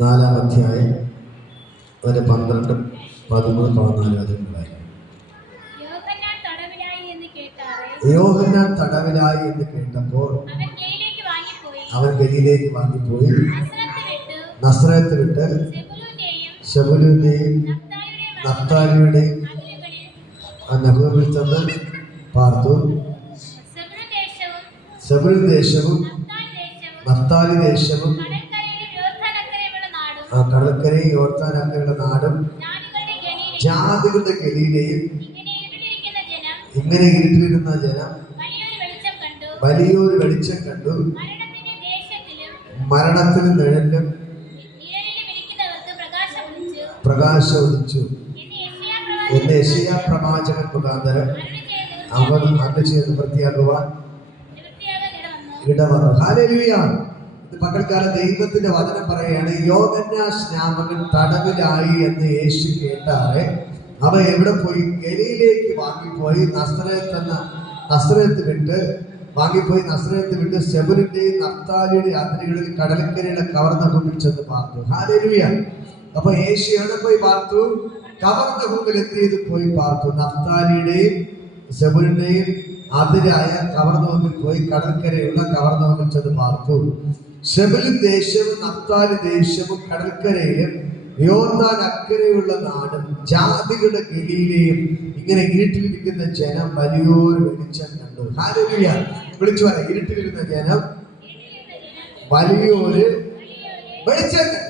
4-ാം അധ്യായം അതിന്റെ 12, 13, 14 വചനങ്ങളായി. യോഹന്നാൻ തടവിലായി എന്ന് കേട്ടപ്പോൾ അവൻ ഗലീലയിലേക്ക് വാങ്ങിപ്പോയി നസ്രയത്ത് വിട്ട് ശെബൂലൂന്റെയും നഫ്താലിയുടെയും നഹൂമിൽ ചെന്ന് പാർത്തു. ശെബൂലൂൻ ദേശവും നഫ്താലി ദേശവും കടൽക്കരയും യോർദാനക്കരയുടെ നാടും ജാതികളുടെ ഗലീലയും ഇങ്ങനെ ഇരുട്ടിലിരുന്ന ജനം വലിയൊരു വെളിച്ചം കണ്ടു. മരണത്തിന് നിഴലിലും പ്രകാശം ഉദിച്ചു എന്ന് യെശയ്യാ പ്രവാചകൻ മുഖാന്തരം അവർ അരുളിച്ചെയ്ത് വൃത്തിയാക്കുവാൻ ഇടവന്നു. ഹല്ലേലൂയ. ഇത് പകൽക്കാലം ദൈവത്തിന്റെ വചനം പറയുകയാണ്. യോഹന്നാൻ സ്നാപകൻ തടവിലായി എന്ന് യേശു കേട്ടാറെ അവ എവിടെ പോയി? ഗലീലയിലേക്ക് വാങ്ങിപ്പോയി നസ്രയത്ത് വിട്ട് ശെബൂലിന്റെയും നഫ്താലിയുടെയും അതിരുകളിൽ കടൽക്കരയുടെ കവർന്ന ഭൂമിയിൽ ചെന്ന് പാർത്തു. ഹല്ലേലൂയ. അപ്പൊ യേശു എവിടെ പോയി പാർത്തു? കവർന്ന ഭൂമിയിൽ എത്തിയത് പോയി പാർത്തു. നഫ്താലിയുടെയും ശെബൂലിന്റെയും അതിരായ കവർന്ന ഭൂമിയിൽ പോയി കടൽക്കരയുള്ള കവർന്ന ഭൂമിയിൽ ചെന്ന് പാർത്തു. ശെബൂലൂൻ ദേശവും നഫ്താലി ദേശവും കടൽക്കരയിലും യോർദാൻ അക്കരെയുള്ള നാടും ജാതികളുടെ ഗലീലയും ഇങ്ങനെ ഇരുട്ടിലിരിക്കുന്ന ജനം വലിയൊരു വെളിച്ചം കണ്ടു. ഹല്ലേലൂയ. വിളിച്ചു പറയാം, ഇരുട്ടിലിരുന്ന ജനം വലിയൊരു വെളിച്ചം കണ്ടു.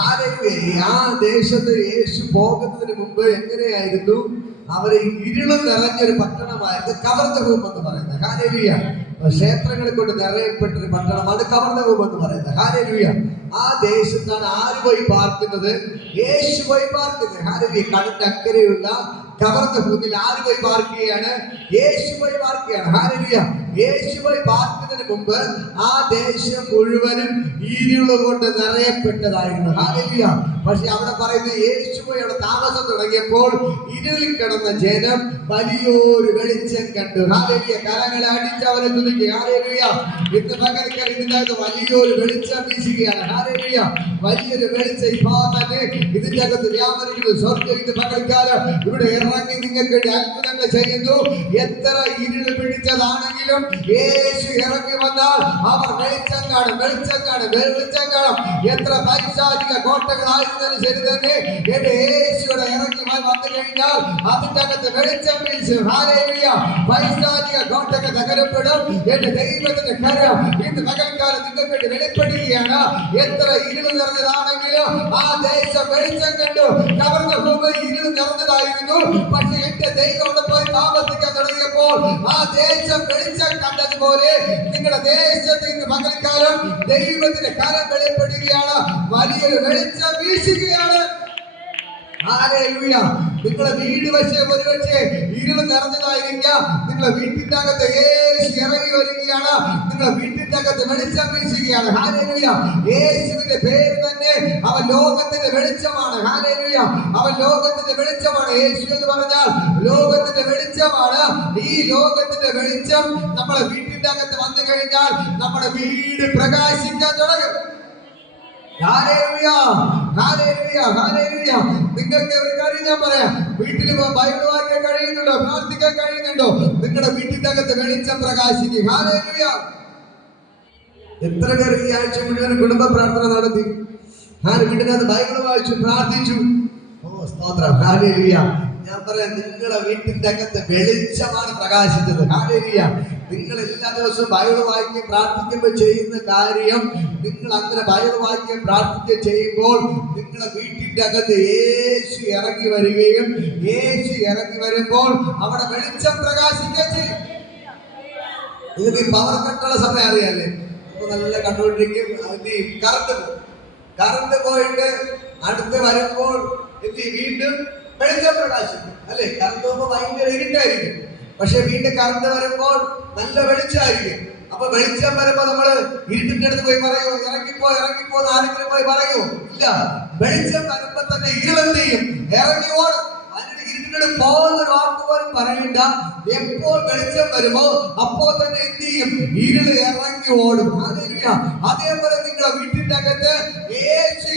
ഹല്ലേലൂയ. ആ ദേശത്ത് യേശു പോകുന്നതിന് മുമ്പ് എങ്ങനെയായിരുന്നു? അവരെ ഇരുള് നിറഞ്ഞൊരു പട്ടണമായിരുന്നു കവർന്നഭൂം എന്ന് പറയുന്നത്. ഹല്ലേലൂയ. ക്ഷേത്രങ്ങളെ കൊണ്ട് നിറയപ്പെട്ടൊരു പട്ടണമാണ് കവർന്നഭൂം എന്ന് പറയുന്നത്. ഹല്ലേലൂയ. ആ ദേശത്താണ് ആര് പോയി പാർക്കുന്നത്? യേശു പോയി പാർക്കുന്നത്. ഹല്ലേലൂയ. കടലിന്റെ അക്കരെയുള്ള കവർന്ന ഭൂമിയിൽ ആര് പോയി പാർക്കുകയാണ്? യേശു പോയി പാർക്കുകയാണ്. ഹല്ലേലൂയ. യേശു പോയി പാർക്കുന്നതിന് മുമ്പ് ആ ദേശം മുഴുവനും ഇരുള് കൊണ്ട് നിറയപ്പെട്ടതായിരുന്നു. ഹല്ലേലൂയ. പക്ഷെ അവിടെ പറയുന്നത് യേശു പോയി അവിടെ താമസം തുടങ്ങിയപ്പോൾ ഇരുളിൽ കിടന്ന ജനം വലിയൊരു വെളിച്ചം കണ്ടു. ഹല്ലേലൂയ. കരങ്ങളെ അടിച്ച് അവരെ തുണിക്കുക. ഹല്ലേലൂയ. ഇന്ന് പകൽക്കാലം ഇതിന്റെ അകത്ത് വലിയൊരു വെളിച്ചം വീശുകയാണ്. ഹല്ലേലൂയ. വലിയൊരു വെളിച്ചം ഇപ്പോൾ തന്നെ ഇതിന്റെ അകത്ത് വ്യാപരിക്കുന്നു. സ്വർഗ്ഗം ഇന്ന് പകൽക്കാലം ഇവിടെ ഇറങ്ങി നിങ്ങൾക്ക് അത്ഭുതങ്ങൾ ചെയ്യുന്നു. എത്ര ഇരുള് പിടിച്ചതാണെങ്കിലും യേശു ഇറങ്ങി വന്നാൽ അവർ വെളിച്ചം കാണും. എത്ര പൈശാചിക കോട്ടകളായിരുന്നാലും ശരി തന്നെ എന്റെ യേശുവിടെ ഇറങ്ങി വന്നു കഴിഞ്ഞാൽ അതിന്റെ അകത്ത് വെളിച്ചം വീശും. ഹല്ലേലൂയ. പൈശാചിക കോട്ടകൾ തകരപ്പെടും. എന്റെ ദൈവത്തിന്റെ കരം ഇന്ന് പകൽക്കാലം നിങ്ങൾക്ക് വെളിപ്പെടുകയാണ്. എത്ര ഇരുള് നിറഞ്ഞതാണെങ്കിലും ആ ദേശം വെളിച്ചം കണ്ടു. കവർന്ന ഭൂമി ഇരുള് നിറഞ്ഞതായിരുന്നു. പക്ഷെ എന്റെ ദൈവം അവിടെ പോയി താമസിക്കാൻ തുടങ്ങിയപ്പോൾ ആ ദേശം വെളിച്ചം കണ്ടതുപോലെ നിങ്ങളുടെ ദേശത്ത് ഇന്ന് പകൽക്കാലം ദൈവത്തിന്റെ കരം വെളിപ്പെടുകയാണ്. വലിയൊരു വെളിച്ചം വീശുകയാണ്. ഹല്ലേലൂയ. നിങ്ങളുടെ വീട് ഒരുപക്ഷെ ഇരുള് നിറഞ്ഞതായിരിക്കാം. നിങ്ങളുടെ വീട്ടിന്റെ അകത്ത് യേശു ഇറങ്ങി വരികയാണ്. നിങ്ങളുടെ വീട്ടിന്റെ അകത്ത് വെളിച്ചം വീശുകയാണ്. ഹല്ലേലൂയ. യേശുവിന്റെ പേര് തന്നെ അവൻ ലോകത്തിന്റെ വെളിച്ചമാണ്. ഹല്ലേലൂയ. അവൻ ലോകത്തിന്റെ വെളിച്ചമാണ്. യേശു എന്ന് പറഞ്ഞാൽ ലോകത്തിന്റെ വെളിച്ചമാണ്. ഈ ലോകത്തിന്റെ വെളിച്ചം നമ്മുടെ വീട്ടിന്റെ അകത്ത് വന്നു കഴിഞ്ഞാൽ നമ്മുടെ വീട് പ്രകാശിക്കാൻ തുടങ്ങും. ഹല്ലേലൂയ. ഹല്ലേലൂയ. ഹല്ലേലൂയ. നിങ്ങൾക്ക് ഒരു കാര്യം ഞാൻ പറയാം. വീട്ടിൽ ബൈബിൾ വായിക്കാൻ കഴിയുന്നുണ്ടോ? പ്രാർത്ഥിക്കാൻ കഴിയുന്നുണ്ടോ? നിങ്ങളുടെ വീട്ടിന്റെ അകത്ത് വെളിച്ചം പ്രകാശിക്കും. ഹല്ലേലൂയ. എത്ര പേർ ഈ ആഴ്ച മുഴുവൻ കുടുംബ പ്രാർത്ഥന നടത്തി? വീട്ടിനകത്ത് ബൈബിൾ വായിച്ചു, പ്രാർത്ഥിച്ചു. ഓ സ്തോത്രം. ഹല്ലേലൂയ. ഞാൻ പറയാം, നിങ്ങളുടെ വീട്ടിന്റെ അകത്ത് വെളിച്ചമാണ് പ്രകാശിച്ചത്. ഹല്ലേലൂയ. നിങ്ങൾ എല്ലാ ദിവസവും ബൈബിൾ വായിക്കുകയും പ്രാർത്ഥിക്കുമ്പോൾ ചെയ്യുന്ന കാര്യം, നിങ്ങൾ അങ്ങനെ ബൈബിൾ വായിക്കുകയും പ്രാർത്ഥിക്കുകയും ചെയ്യുമ്പോൾ നിങ്ങളുടെ വീട്ടിന്റെ അകത്ത് യേശു ഇറങ്ങി വരികയും യേശു ഇറങ്ങി വരുമ്പോൾ അവിടെ വെളിച്ചം പ്രകാശിക്കുകയും ചെയ്യും. നിങ്ങൾക്ക് ഈ പവർ കട്ടുള്ള സമയം അറിയാല്ലേ? ഇപ്പൊ നല്ല കണ്ടുകൊണ്ടിരിക്കും. കറണ്ട് പോയിട്ട് അടുത്ത് വരുമ്പോൾ വീണ്ടും വെളിച്ചം പ്രകാശിക്കും അല്ലെ? കറണ്ട് പോകുമ്പോൾ ഭയങ്കര ഇരുട്ടായിരിക്കും. പക്ഷെ വീണ്ടും കറണ്ട് വരുമ്പോൾ നല്ല വെളിച്ചമായിരിക്കും. അപ്പൊ വെളിച്ചം വരുമ്പോ നമ്മള് ഇരുട്ടിന്റെ അടുത്ത് പോയി പറയൂ, ഇറങ്ങിപ്പോ ആരെങ്കിലും പോയി പറയൂ? ഇല്ല. വെളിച്ചം വരുമ്പോ തന്നെ ഇരുളെന്ത് ചെയ്യും? ഇറങ്ങി ഓടും. അതിന്റെ ഇരുട്ടിനോട് പോകുന്ന വാക്ക് പോലും പറയണ്ട. എപ്പോൾ വെളിച്ചം വരുമോ അപ്പോൾ തന്നെ എന്ത് ചെയ്യും? ഇരുള് ഇറങ്ങി ഓടും. ഹല്ലേലൂയ. അതേപോലെ നിങ്ങളുടെ വീട്ടിന്റെ അകത്ത് യേശു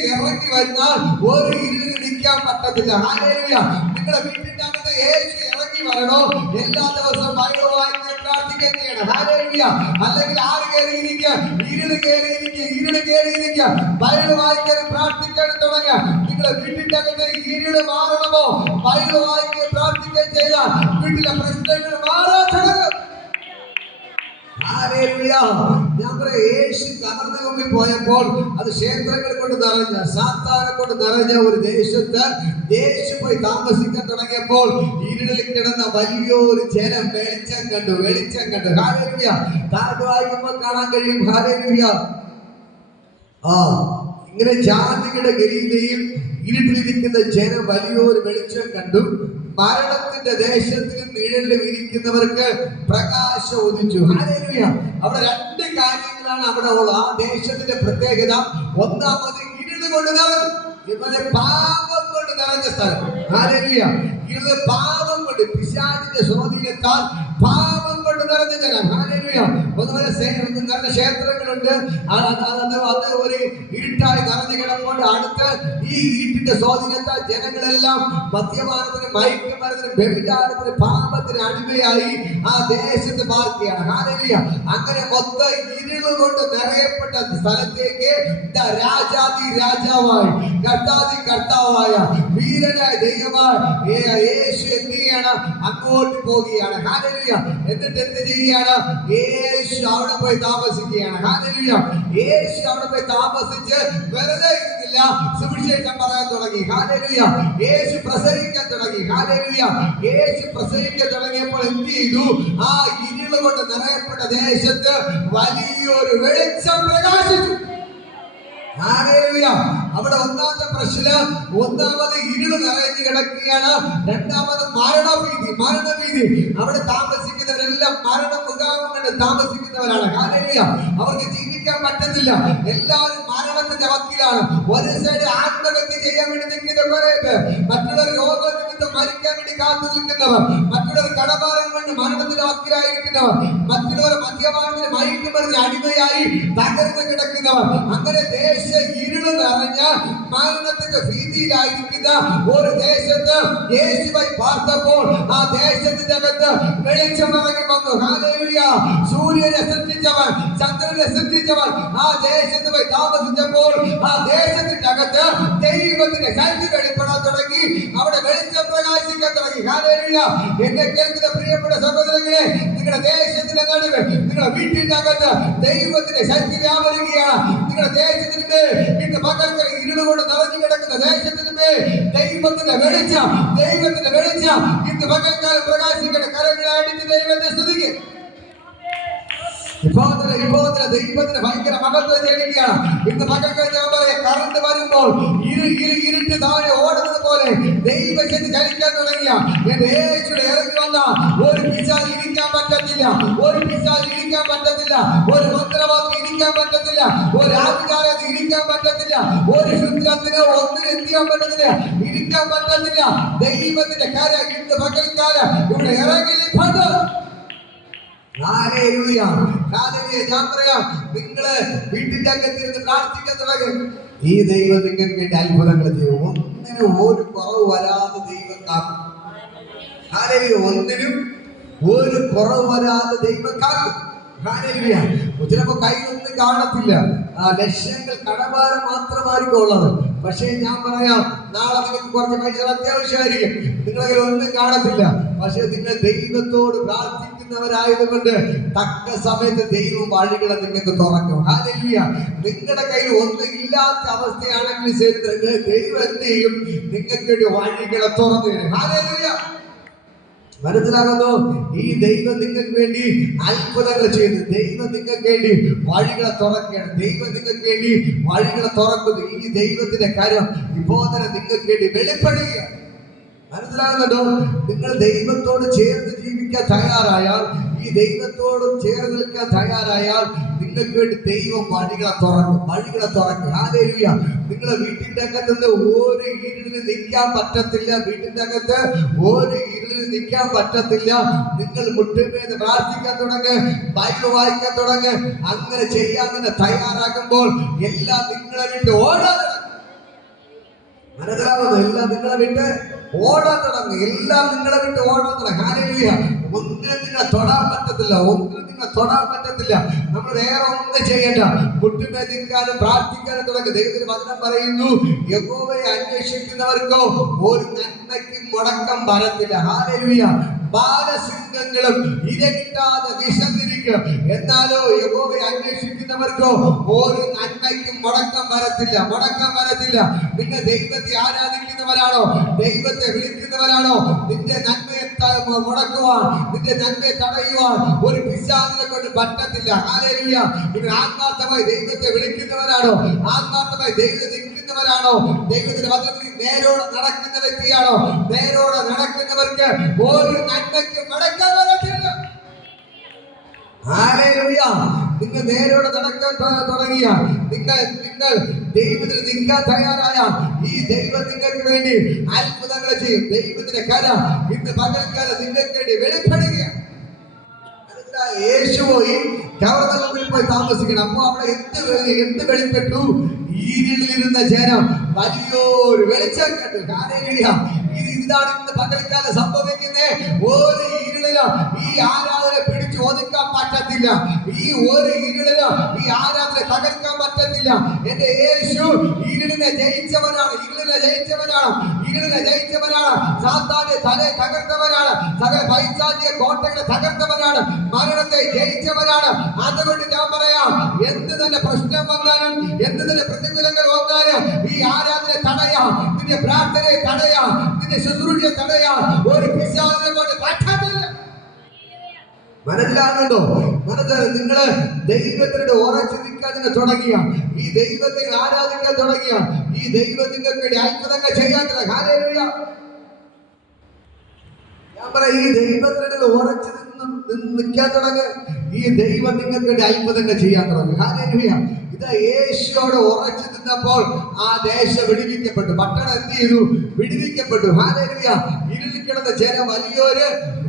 ഇറങ്ങി വരുന്നാൽ ഒരു ഇരുളിന് നിൽക്കാൻ പറ്റത്തില്ല. ഹല്ലേലൂയ. നിങ്ങളുടെ വീട്ടിന്റെ അകത്ത് യേശു ഇറങ്ങി വരണോ, എല്ലാ ദിവസവും ബൈബിൾ വായിക്കാൻ പ്രാർത്ഥിക്കുകയും ചെയ്യണം. ഹല്ലേലൂയ. അല്ലെങ്കിൽ ആര് കയറിയിരിക്കുക, ഇരുള് കയറിയിരിക്കുക, ബൈബിൾ വായിക്കാനും പ്രാർത്ഥിക്കാനും തുടങ്ങുക. നിങ്ങളുടെ വീട്ടിന്റെ അകത്ത് ഇരുള് മാറണമോ, ബൈബിൾ വായിക്കുകയും പ്രാർത്ഥിക്കുകയും ചെയ്താൽ വീട്ടിലെ പ്രശ്നങ്ങൾ മാറാൻ തുടങ്ങും. ഞാൻ പറയാം, യേശു തകർന്ന മുമ്പിൽ പോയപ്പോൾ അത് ക്ഷേത്രങ്ങൾ കൊണ്ട് നിറഞ്ഞ, സാത്താനെ കൊണ്ട് നിറഞ്ഞ ഒരു ദേശത്ത് യേശു പോയി താമസിക്കാൻ തുടങ്ങിയപ്പോൾ ഇരുളിൽ കിടന്ന വലിയൊരു ജനം വെളിച്ചം കണ്ടു. ഹല്ലേലൂയ. താഴെ വായിക്കുമ്പോൾ കാണാൻ കഴിയും. ഹല്ലേലൂയ. ഇങ്ങനെ ജാതികളുടെ ഗലിയിലെയും ഇരുട്ടിലിരിക്കുന്ന ജനം വലിയൊരു വെളിച്ചം കണ്ടു. മരണത്തിന്റെ ദേശത്തിലും നിഴലിലും ഇരിക്കുന്നവർക്ക് പ്രകാശം ഉദിച്ചു. ഹല്ലേലൂയ. അവിടെ രണ്ട് കാര്യങ്ങളാണ് അവിടെ ഉള്ള ആ ദേശത്തിന്റെ പ്രത്യേകത. ഒന്നാമത് ഇരുള് കൊണ്ട് നിറഞ്ഞു, ഇതുപോലെ പാപം കൊണ്ട് നിറഞ്ഞ സ്ഥലം. ഹല്ലേലൂയ. ഇരുള് പാപം കൊണ്ട്, പിശാചിന്റെ സ്വാധീനത്താൽ പാപം കൊണ്ട് നിറഞ്ഞ ജനം. ഹല്ലേലൂയ. അതുപോലെ നല്ല ക്ഷേത്രങ്ങളുണ്ട്, അത് ഒരു ഇരുട്ടായി നിറഞ്ഞു കിടന്നുകൊണ്ട് അടുത്ത് ഈ ഇരുട്ടിന്റെ സ്വാധീനത്താൽ ജനങ്ങളെല്ലാം മദ്യപാനത്തിന്, മയക്കുമരുന്നിന്, വ്യഭിചാരത്തിന്, പാപത്തിന് അടിമയായി ആ ദേശത്ത് പാർക്കുകയാണ്. ഹല്ലേലൂയ. അങ്ങനെ മൊത്തം ഇരുള് കൊണ്ട് നിറയപ്പെട്ട സ്ഥലത്തേക്ക് രാജാതി രാജാവായി, കർത്താതി കർത്താവായ, വീരനായ ദൈവമായ യേശു എന്ത് ചെയ്യാണ്, അങ്ങോട്ട് പോവുകയാണ്. ഹല്ലേലൂയ. എന്നിട്ട് എന്ത് ചെയ്യുകയാണ്, യേശു അവിടെ പോയി താമസിക്കുകയാണ്. ഹല്ലേലൂയ. യേശു അവിടെ പോയി താമസിച്ച് വെറുതെ ഇരുന്നില്ല, സുവിശേഷം പറയാൻ തുടങ്ങി. ഹല്ലേലൂയ. യേശു പ്രസംഗിക്കാൻ തുടങ്ങി. ഹല്ലേലൂയ. യേശു പ്രസംഗിക്കാൻ തുടങ്ങിയപ്പോൾ എന്ത് ചെയ്തു, ആ ഇരുള് കൊണ്ട് നിറയപ്പെട്ട ദേശത്ത് വലിയൊരു വെളിച്ചം പ്രകാശിച്ചു. ഹല്ലേലൂയ. അവിടെ ഒന്നാമത് ഇരുള് നിറഞ്ഞു കിടക്കുകയാണ്. രണ്ടാമത് മരണഭീതി. അവിടെ താമസിക്കുന്നവരെല്ലാം മരണമുഖാമുഖം കണ്ട് താമസിക്കുന്നവരാണ്. ഹല്ലേലൂയ. അവർക്ക് ജീവിക്കാൻ പറ്റുന്നില്ല, എല്ലാവരും മരണത്തിന്റെ വക്കിലാണ്. ഒരു സൈഡ് ആത്മഹത്യ ചെയ്യാൻ വേണ്ടി നിൽക്കുന്ന കുറെ പേർ, മറ്റുള്ളവർ രോഗനിമിത്തം മരിക്കാൻ വേണ്ടി കാത്തു നിൽക്കുന്നവർ, മറ്റുള്ളവർ കടഭാരം കൊണ്ട് മരണത്തിന്റെ വക്കിലായിരിക്കുന്നവർ, മറ്റുള്ളവർ മദ്യപാനത്തിന്, മയക്കുമരുന്നിന് അടിമയായി തകർന്ന് കിടക്കുന്നവർ. അങ്ങനെ ദേശ ഇരുള് നിറഞ്ഞ മരണത്തിന്റെ ഭീതിയിലായിരിക്കുന്ന ഒരു ദേശത്ത് യേശുവായി പാർത്തപ്പോൾ ആ ദേശത്തിന്റെ അകത്ത് വെളിച്ചം ഇറങ്ങി വന്നു. ഹല്ലേലൂയ. സൂര്യനെ സൃഷ്ടിച്ചവൻ, ചന്ദ്രനെ സൃഷ്ടിച്ചവൻ ആ ദേശത്ത് പോയി താമസിച്ചപ്പോൾ ആ ദേശത്തിന്റെ അകത്ത് ദൈവത്തിന്റെ ശക്തി വെളിപ്പെടാൻ തുടങ്ങി. അവിടെ വെളിച്ചം പ്രകാശിക്കാൻ തുടങ്ങി. ഹല്ലേലൂയ. എന്നെ കേൾക്കുന്ന പ്രിയപ്പെട്ട സഹോദരങ്ങളെ, നിങ്ങളുടെ ദേശത്തിന്റെ നടുവ്, നിങ്ങളുടെ വീട്ടിന്റെ അകത്ത് ദൈവത്തിന്റെ ശക്തി വ്യാപരിക്കുകയാണ്. നിങ്ങളുടെ ദേശത്തിന് മേൽ ഇന്ന് പകർന്ന് ഇരുളുകൊണ്ട് നിറഞ്ഞു കിടക്കുന്ന ദേശത്തിന് മേൽ ദൈവത്തിന്റെ വെളിച്ചം ഇന്ന് പകൽക്കാലം പ്രകാശിക്കട്ടെ. കരങ്ങളെ അടിച്ച് ദൈവത്തെ സ്തുതിക്കുക. ദൈവത്തിന് ഭയങ്കര മഹത്വം ചെയ്യുകയാണ്. ഇന്ന് പകൽക്കാലം ഞാൻ പറയാം, കറണ്ട് വരുമ്പോൾ ഇരുട്ട് താഴെ ഓടുന്നത് പോലെ ദൈവശക്തി ചലിക്കാൻ തുടങ്ങിയ എന്റെ യേശുവിടെ ഇറങ്ങി വന്ന ഒരു പിശാച് ഇരിക്കാൻ പറ്റത്തില്ല, ഒരു മന്ത്രവാദി ഇരിക്കാൻ പറ്റത്തില്ല, ഒരു ആഭിചാരത്തിന് ഇരിക്കാൻ പറ്റത്തില്ല, ഒരു ശുദ്രത്തിനോ ഒന്നിനും എന്ത് ചെയ്യാൻ പറ്റത്തില്ല, ഇരിക്കാൻ പറ്റത്തില്ല. ദൈവത്തിന്റെ കാര്യം ഇന്ന് പകൽക്കാലം ഇവിടെ ഇറങ്ങിയിട്ടുണ്ട്. ഹല്ലേലൂയ. ഞാൻ പറയാം, നിങ്ങള് വീട്ടിന്റെ അകത്തിരുന്ന് പ്രാർത്ഥിക്കാൻ തുടങ്ങും. ഈ ദൈവം നിങ്ങൾക്ക് വേണ്ടി അത്ഭുതങ്ങൾ ചെയ്യും. ഒന്നിനും ഒരു കുറവ് വരാതെ ദൈവം കാക്കും. ഹല്ലേലൂയ. ഒന്നിനും ഒരു കുറവ് വരാതെ ദൈവം കാക്കും. ഹല്ലേലൂയ. ചിലപ്പോ കയ്യിലൊന്നും കാണത്തില്ല, ലക്ഷ്യങ്ങൾ കടഭാരം മാത്രമായിരിക്കും ഉള്ളത്. പക്ഷേ ഞാൻ പറയാം, നാളെ നിങ്ങൾക്ക് കുറച്ച് പൈസ അത്യാവശ്യമായിരിക്കും, നിങ്ങളെ ഒന്നും കാണത്തില്ല. പക്ഷെ നിങ്ങൾ ദൈവത്തോട് പ്രാർത്ഥിക്കുന്നവരായതുകൊണ്ട് തക്ക സമയത്ത് ദൈവം വഴികളെ നിങ്ങൾക്ക് തുറക്കും. ഹല്ലേലൂയ. നിങ്ങളുടെ കയ്യിൽ ഒന്നും ഇല്ലാത്ത അവസ്ഥയാണെങ്കിൽ ദൈവം എന്ത് ചെയ്യും, നിങ്ങൾക്ക് വഴികളെ തുറന്നു തരും. ഹല്ലേലൂയ. മനസ്സിലാകുന്നു? ഈ ദൈവം നിങ്ങൾക്ക് വേണ്ടി അത്ഭുതങ്ങൾ ചെയ്യുന്നു. ദൈവം നിങ്ങൾക്ക് വേണ്ടി വഴികളെ തുറക്കുകയാണ്. ദൈവം നിങ്ങൾക്ക് വേണ്ടി വഴികളെ തുറക്കുന്നു. ഈ ദൈവത്തിന്റെ കാര്യം ഇപ്പോൾ തന്നെ നിങ്ങൾക്ക് വേണ്ടി വെളിപ്പെടുക. മനസ്സിലാകുന്നുണ്ടോ? നിങ്ങൾ ദൈവത്തോട് ചേർന്ന് ജീവിക്കാൻ തയ്യാറായാൽ, ഈ ദൈവത്തോട് ചേർന്ന് നിൽക്കാൻ തയ്യാറായാൽ നിങ്ങൾക്ക് വേണ്ടി ദൈവം വഴികളെ തുറക്കും. ഹല്ലേലൂയ. നിങ്ങളെ വീട്ടിന്റെ അകത്ത് നിന്ന് ഒരു ഇരുളിന് നിൽക്കാൻ പറ്റത്തില്ല. നിങ്ങൾ മുട്ടുമേന്ന് പ്രാർത്ഥിക്കാൻ തുടങ്ങ്, ബൈബിൾ വായിക്കാൻ തുടങ്ങ്. അങ്ങനെ ചെയ്യാൻ തന്നെ തയ്യാറാകുമ്പോൾ എല്ലാം നിങ്ങളെ വിട്ട് ഓടാൻ. മനസ്സിലാവുന്നു? എല്ലാം നിങ്ങളെ വിട്ട് ഓടാൻ തുടങ്ങി. എല്ലാം നിങ്ങളെ വിട്ട് ഓടാൻ തുടങ്ങി. ഹല്ലേലൂയ. ഒന്നിനും നിങ്ങളെ തൊടാൻ പറ്റത്തില്ല. ഒന്നിനും നിങ്ങളെ തൊടാൻ പറ്റത്തില്ല. നമ്മൾ വേറെ ഒന്നും ചെയ്യണ്ട. മുട്ടുമേ നിൽക്കാനും പ്രാർത്ഥിക്കാനും തുടങ്ങി. ദൈവത്തിന് വചനം പറയുന്നു, യഹോവയെ അന്വേഷിക്കുന്നവർക്കോ ഒരു നന്മയ്ക്കും മുടക്കം വരത്തില്ല. ഹല്ലേലൂയ. ബാലസിംഹങ്ങളും ഇര കിട്ടാതെ വിശന്നിരിക്കും, എന്നാലോ യഹോവയെ അന്വേഷിക്കുന്നവർക്കോ ഒരു നന്മയ്ക്കും മുടക്കം വരത്തില്ല. മുടക്കം വരത്തില്ല. നിങ്ങൾ ദൈവത്തെ ആരാധിക്കുന്നവരാണോ? ദൈവത്തെ വിളിക്കുന്നവരാണോ? നിന്റെ നന്മയെ മുടക്കുവാൻ, നിന്റെ നന്മയെ തടയുവാൻ ഒരു പിശാചിനെ കൊണ്ട് പറ്റത്തില്ല. ഹല്ലേലൂയ. നിങ്ങൾ ആത്മാർത്ഥമായി ദൈവത്തെ വിളിക്കുന്നവരാണോ? ആത്മാർത്ഥമായി ദൈവത്തെ നിൽക്കുന്നവരാണോ? ദൈവത്തിന്റെ വചനത്തിൽ നേരോടെ നടക്കുന്ന വ്യക്തിയാണോ? നേരോടെ നടക്കുന്നവർക്ക് ഒരു നന്മയ്ക്ക് മടക്കാൻ വരത്തില്ല. ഹല്ലേലൂയ. നിങ്ങൾ നേരോടെ നടക്കാൻ തുടങ്ങിയ, നിങ്ങൾ ദൈവത്തിന് നിൽക്കാൻ തയ്യാറായ, ഈ ദൈവം നിങ്ങൾക്ക് വേണ്ടി അത്ഭുതങ്ങൾ ചെയ്യും. ദൈവത്തിന്റെ കര ഇന്ന് പകൽക്കാലം നിങ്ങൾക്ക് വേണ്ടി വെളിപ്പെടുകയാണ്. യേശു പോയി കവറുടെ മുമ്പിൽ പോയി താമസിക്കണം. അപ്പൊ അവിടെ എന്ത് വെളിപ്പെട്ടു? ഈരിലിരുന്ന ജനം വലിയൊരു വെളിച്ചം കണ്ടു. ഹല്ലേലൂയ. ഇതാണ് ഇന്ന് പകൽക്കാലം സംഭവിക്കുന്നത്. ഒരു ഇരുളിന് ഈ ആരാധന പിടിച്ചു ഒതുക്കാൻ പറ്റത്തില്ല. ഈ ഒരു ഇരുളിന് ഈ ആരാധന തകർക്കാൻ പറ്റത്തില്ല. എന്റെ യേശു ഇരുളിനെ ജയിച്ചവനാണ്. ഇരുളിനെ ജയിച്ചവനാണ്. ഇരുളിനെ ജയിച്ചവനാണ്. സാത്താനെ തലയെ തകർത്തവനാണ്. സകല പൈശാചിക കോട്ടകളെ തകർത്തവനാണ്. മരണത്തെ ജയിച്ചവനാണ്. അതുകൊണ്ട് ഞാൻ പറയാം, എന്ത് തന്നെ പ്രശ്നം വന്നാലും, എന്ത് തന്നെ പ്രതികൂലങ്ങൾ വന്നാലും ഈ ആരാധന തടയാം, നിന്റെ പ്രാർത്ഥനയെ തടയാം, നിന്റെ ശുശ്രൂഷയെ തടയാം ഒരു പിശാചിനെ കൊണ്ട് പറ്റത്തില്ല. മനസ്സിലാകുന്നുണ്ടോ? മനസ്സിലാകും. നിങ്ങള് ദൈവത്തിനോട് ഉറച്ചു നിൽക്കാൻ നിങ്ങൾ തുടങ്ങിയ, ഈ ദൈവത്തെ ആരാധിക്കാൻ തുടങ്ങിയ, ഈ ദൈവം നിങ്ങൾക്ക് വേണ്ടി അത്ഭുതങ്ങൾ ചെയ്യാൻ തുടങ്ങി. ഹല്ലേലൂയ. ഞാൻ പറയാം, ഈ ദൈവത്തിനോട് ഉറച്ചു നിൽക്കാൻ തുടങ്ങി, ഈ ദൈവം നിങ്ങൾക്ക് വേണ്ടി അത്ഭുതങ്ങൾ ചെയ്യാൻ തുടങ്ങി. ഹല്ലേലൂയ. ഇത് യേശുവോട് ഉറച്ചു നിന്നപ്പോൾ ആ ദേശം വിടുവിക്കപ്പെട്ടു. പട്ടണം എന്ത് ചെയ്തു? വിടുവിക്കപ്പെട്ടു. ഹല്ലേലൂയ. ഇരുളിൽ കിടന്ന ജനം വലിയൊരു